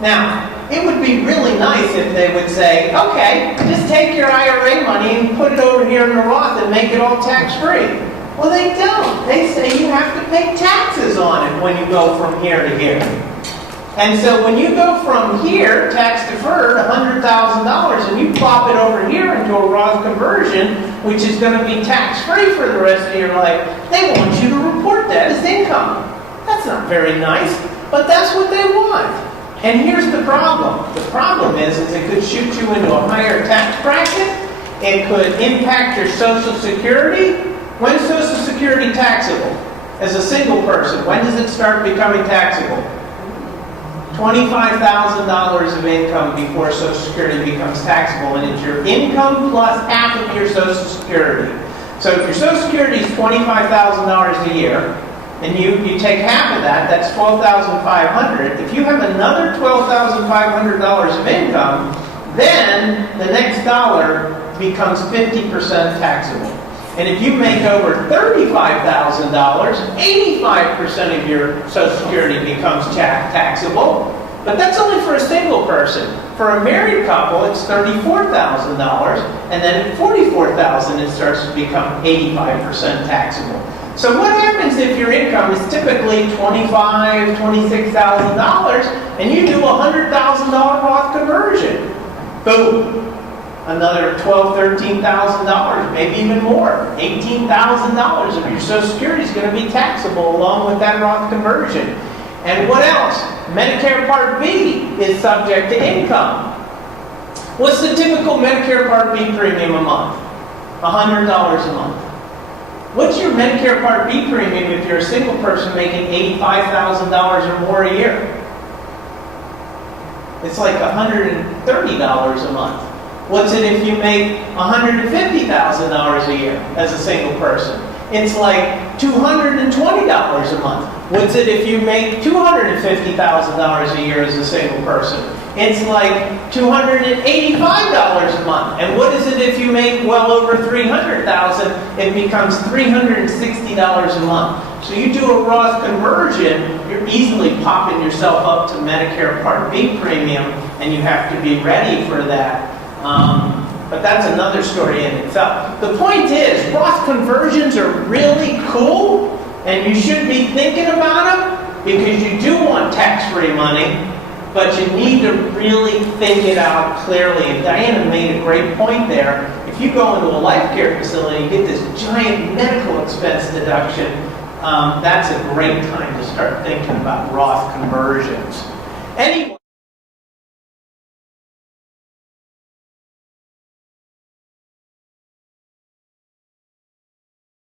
Now, it would be really nice if they would say, okay, just take your IRA money and put it over here in the Roth and make it all tax-free. Well, they don't. They say you have to pay taxes on it when you go from here to here. And so when you go from here, tax-deferred, $100,000, and you plop it over here into a Roth conversion, which is going to be tax-free for the rest of your life, they want you to report that as income. That's not very nice, but that's what they want. And here's the problem. The problem is it could shoot you into a higher tax bracket. It could impact your Social Security. When's Social Security taxable? As a single person, when does it start becoming taxable? $25,000 of income before Social Security becomes taxable, and it's your income plus half of your Social Security. So if your Social Security is $25,000 a year, and you take half of that, that's $12,500. If you have another $12,500 of income, then the next dollar becomes 50% taxable. And if you make over $35,000, 85% of your Social Security becomes taxable. But that's only for a single person. For a married couple, it's $34,000, and then at $44,000, it starts to become 85% taxable. So what happens if your income is typically $25,000, $26,000, and you do a $100,000 Roth conversion? Boom. Another $12,000, $13,000, maybe even more. $18,000 of your Social Security is going to be taxable along with that Roth conversion. And what else? Medicare Part B is subject to income. What's the typical Medicare Part B premium a month? $100 a month. What's your Medicare Part B premium if you're a single person making $85,000 or more a year? It's like $130 a month. What's it if you make $150,000 a year as a single person? It's like $220 a month. What's it if you make $250,000 a year as a single person? It's like $285 a month. And what is it if you make well over $300,000? It becomes $360 a month. So you do a Roth conversion, you're easily popping yourself up to Medicare Part B premium, and you have to be ready for that. But that's another story in itself. The point is, Roth conversions are really cool, and you should be thinking about them because you do want tax-free money, but you need to really think it out clearly. And Diana made a great point there. If you go into a life care facility and get this giant medical expense deduction, that's a great time to start thinking about Roth conversions. Anyway.